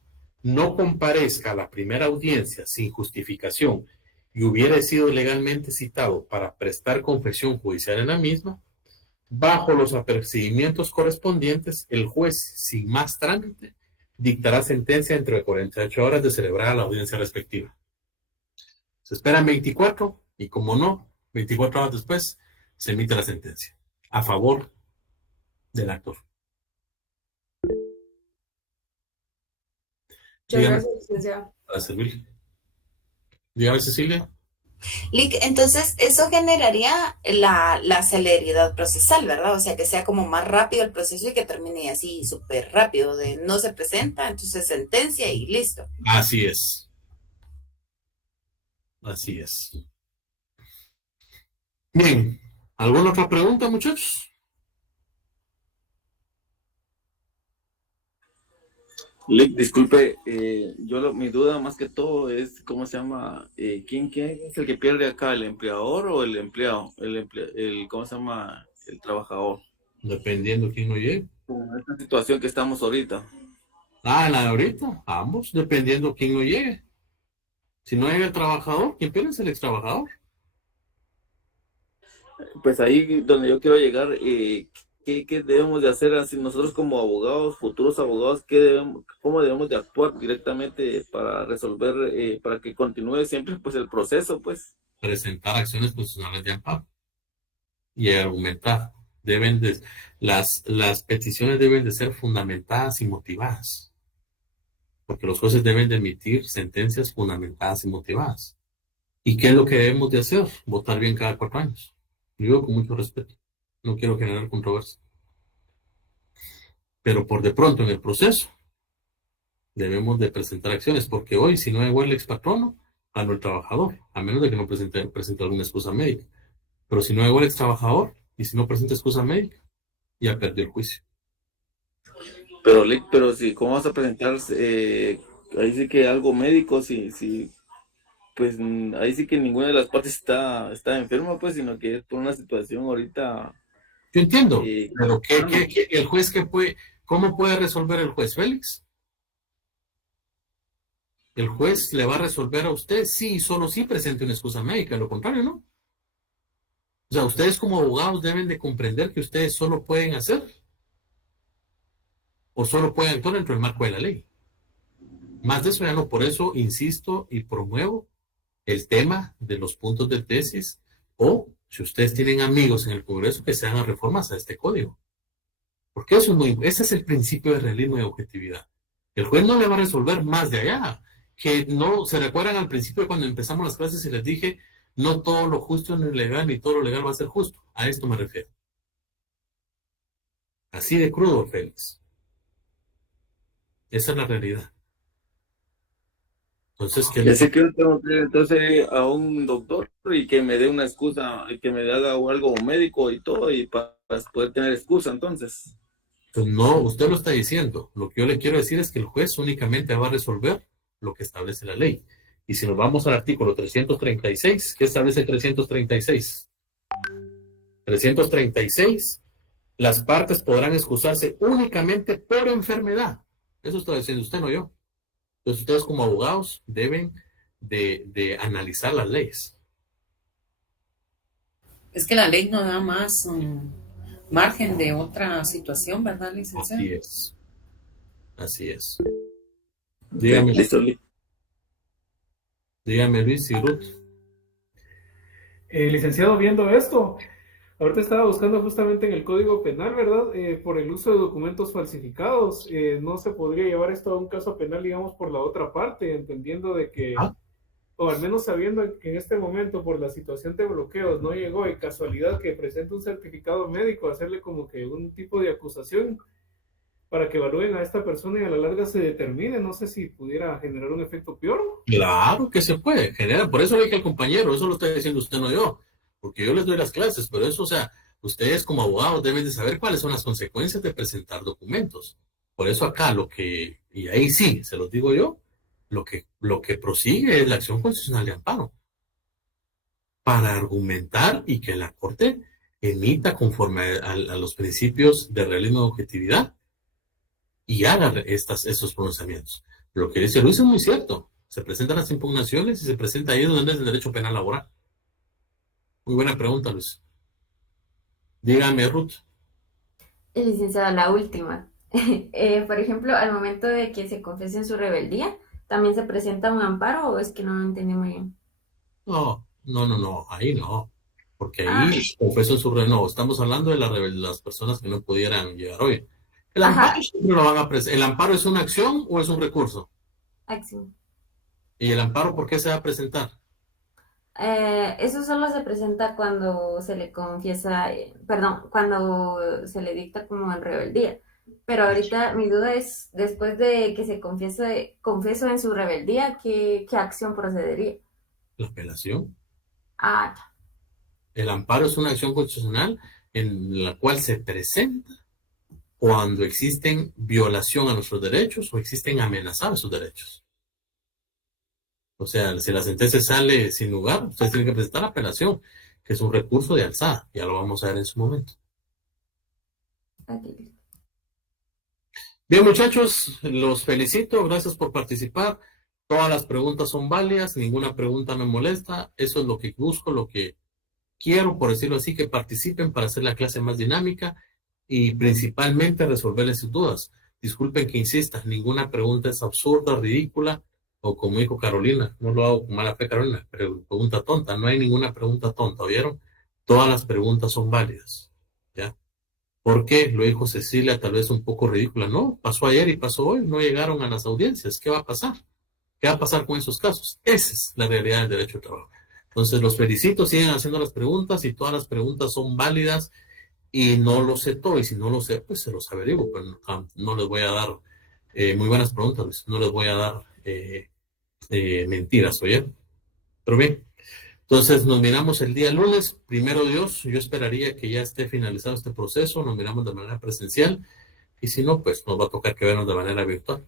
no comparezca a la primera audiencia sin justificación y hubiera sido legalmente citado para prestar confesión judicial en la misma, bajo los apercibimientos correspondientes, el juez, sin más trámite, dictará sentencia dentro de 48 horas de celebrar la audiencia respectiva. Se esperan 24 y, como no, 24 horas después se emite la sentencia a favor del actor. Muchas gracias, licenciado. Para servirle. Dígame, Cecilia. Lic, entonces eso generaría la celeridad procesal, ¿verdad? O sea, que sea como más rápido el proceso y que termine así súper rápido, de no se presenta, entonces sentencia y listo. Así es. Así es. Bien, ¿alguna otra pregunta, muchachos? Lick, disculpe, mi duda más que todo es, ¿cómo se llama? ¿Quién es el que pierde acá, el empleador o el empleado? ¿Cómo se llama? El trabajador. Dependiendo quién no llegue. En esta situación que estamos ahorita. Ah, en la de ahorita, ambos, dependiendo quién no llegue. Si no llega el trabajador, ¿quién pierde es el ex trabajador? Pues ahí donde yo quiero llegar, ¿qué debemos de hacer así nosotros como abogados, futuros abogados? ¿Cómo debemos de actuar directamente para resolver, para que continúe siempre pues el proceso, pues? Presentar acciones constitucionales de amparo y argumentar. Las peticiones deben de ser fundamentadas y motivadas, porque los jueces deben de emitir sentencias fundamentadas y motivadas. ¿Y qué es lo que debemos de hacer? Votar bien cada 4 años. Lo digo con mucho respeto. No quiero generar controversia. Pero por de pronto en el proceso debemos de presentar acciones, porque hoy si no llegó el ex patrono, ganó el trabajador, a menos de que no presente alguna excusa médica. Pero si no llegó el ex trabajador y si no presenta excusa médica, ya perdió el juicio. Pero sí, ¿cómo vas a presentar? Ahí sí que algo médico, pues ahí sí que ninguna de las partes está enferma, pues, sino que es por una situación ahorita. Yo entiendo, pero el juez ¿cómo puede resolver el juez, Félix? El juez le va a resolver a usted sí y solo si presente una excusa médica, lo contrario, ¿no? O sea, ustedes como abogados deben de comprender que ustedes solo pueden hacer o solo pueden actuar dentro del marco de la ley. Más de eso ya no, por eso insisto y promuevo el tema de los puntos de tesis, o si ustedes tienen amigos en el Congreso, que se hagan reformas a este código. Porque ese es el principio de realismo y objetividad. El juez no le va a resolver más de allá. Que no se recuerdan al principio cuando empezamos las clases y les dije, no todo lo justo es legal, ni todo lo legal va a ser justo. A esto me refiero. Así de crudo, Félix. Esa es la realidad. Entonces, que yo tengo que ir entonces a un doctor y que me dé una excusa, y que me haga algo médico y todo, y para poder tener excusa, entonces. Pues no, usted lo está diciendo. Lo que yo le quiero decir es que el juez únicamente va a resolver lo que establece la ley. Y si nos vamos al artículo 336, ¿qué establece el 336? 336, las partes podrán excusarse únicamente por enfermedad. Eso está diciendo usted, no yo. Entonces ustedes como abogados deben de analizar las leyes. Es que la ley no da más margen de otra situación, ¿verdad, licenciado? Así es. Así es. Dígame. Listo. Dígame, Luis y Ruth. Licenciado, viendo esto, ahorita estaba buscando justamente en el Código Penal, ¿verdad? Por el uso de documentos falsificados, no se podría llevar esto a un caso penal, digamos, por la otra parte, entendiendo de que, o al menos sabiendo que en este momento, por la situación de bloqueos, no llegó y casualidad que presente un certificado médico, hacerle como que un tipo de acusación para que evalúen a esta persona y a la larga se determine. No sé si pudiera generar un efecto peor. Claro que se puede generar, por eso le dije al compañero, eso lo está diciendo usted, no yo, porque yo les doy las clases, pero eso, o sea, ustedes como abogados deben de saber cuáles son las consecuencias de presentar documentos. Por eso acá y ahí sí, se los digo yo, lo que prosigue es la acción constitucional de amparo para argumentar y que la Corte emita conforme a los principios de realismo y objetividad y haga estos pronunciamientos. Lo que dice Luis es muy cierto. Se presentan las impugnaciones y se presenta ahí donde es el derecho penal laboral. Muy buena pregunta, Luis. Dígame, Ruth. Licenciada, la última. Por ejemplo, al momento de que se confiesen su rebeldía, ¿también se presenta un amparo o es que no lo entendí muy bien? No, ahí no. Porque ahí confieso en su no, estamos hablando de las personas que no pudieran llegar hoy. El amparo siempre lo van a presentar. ¿El amparo es una acción o es un recurso? Acción. ¿Y el amparo por qué se va a presentar? Eso solo se presenta cuando se le confiesa, cuando se le dicta como en rebeldía. Pero ahorita mi duda es, después de que se confieso en su rebeldía, ¿qué acción procedería? La apelación. Ya. El amparo es una acción constitucional en la cual se presenta cuando existen violación a nuestros derechos o existen amenazados sus derechos. O sea, si la sentencia sale sin lugar, ustedes tienen que presentar apelación, que es un recurso de alzada. Ya lo vamos a ver en su momento. Okay. Bien, muchachos, los felicito. Gracias por participar. Todas las preguntas son válidas. Ninguna pregunta me molesta. Eso es lo que busco, lo que quiero, por decirlo así, que participen para hacer la clase más dinámica y principalmente resolverles sus dudas. Disculpen que insista, ninguna pregunta es absurda, ridícula, o como dijo Carolina, no lo hago con mala fe, Carolina, pero pregunta tonta. No hay ninguna pregunta tonta, ¿vieron? Todas las preguntas son válidas, ¿ya? ¿Por qué? Lo dijo Cecilia, tal vez un poco ridícula. No, pasó ayer y pasó hoy, no llegaron a las audiencias. ¿Qué va a pasar? ¿Qué va a pasar con esos casos? Esa es la realidad del derecho de trabajo. Entonces, los felicito, siguen haciendo las preguntas y todas las preguntas son válidas y no lo sé todo. Y si no lo sé, pues se los averiguo, pero no les voy a dar muy buenas preguntas, Luis. No les voy a dar mentiras, ¿oye? Pero bien, entonces nos miramos el día lunes. Primero Dios, yo esperaría que ya esté finalizado este proceso. Nos miramos de manera presencial y si no, pues nos va a tocar que vernos de manera virtual.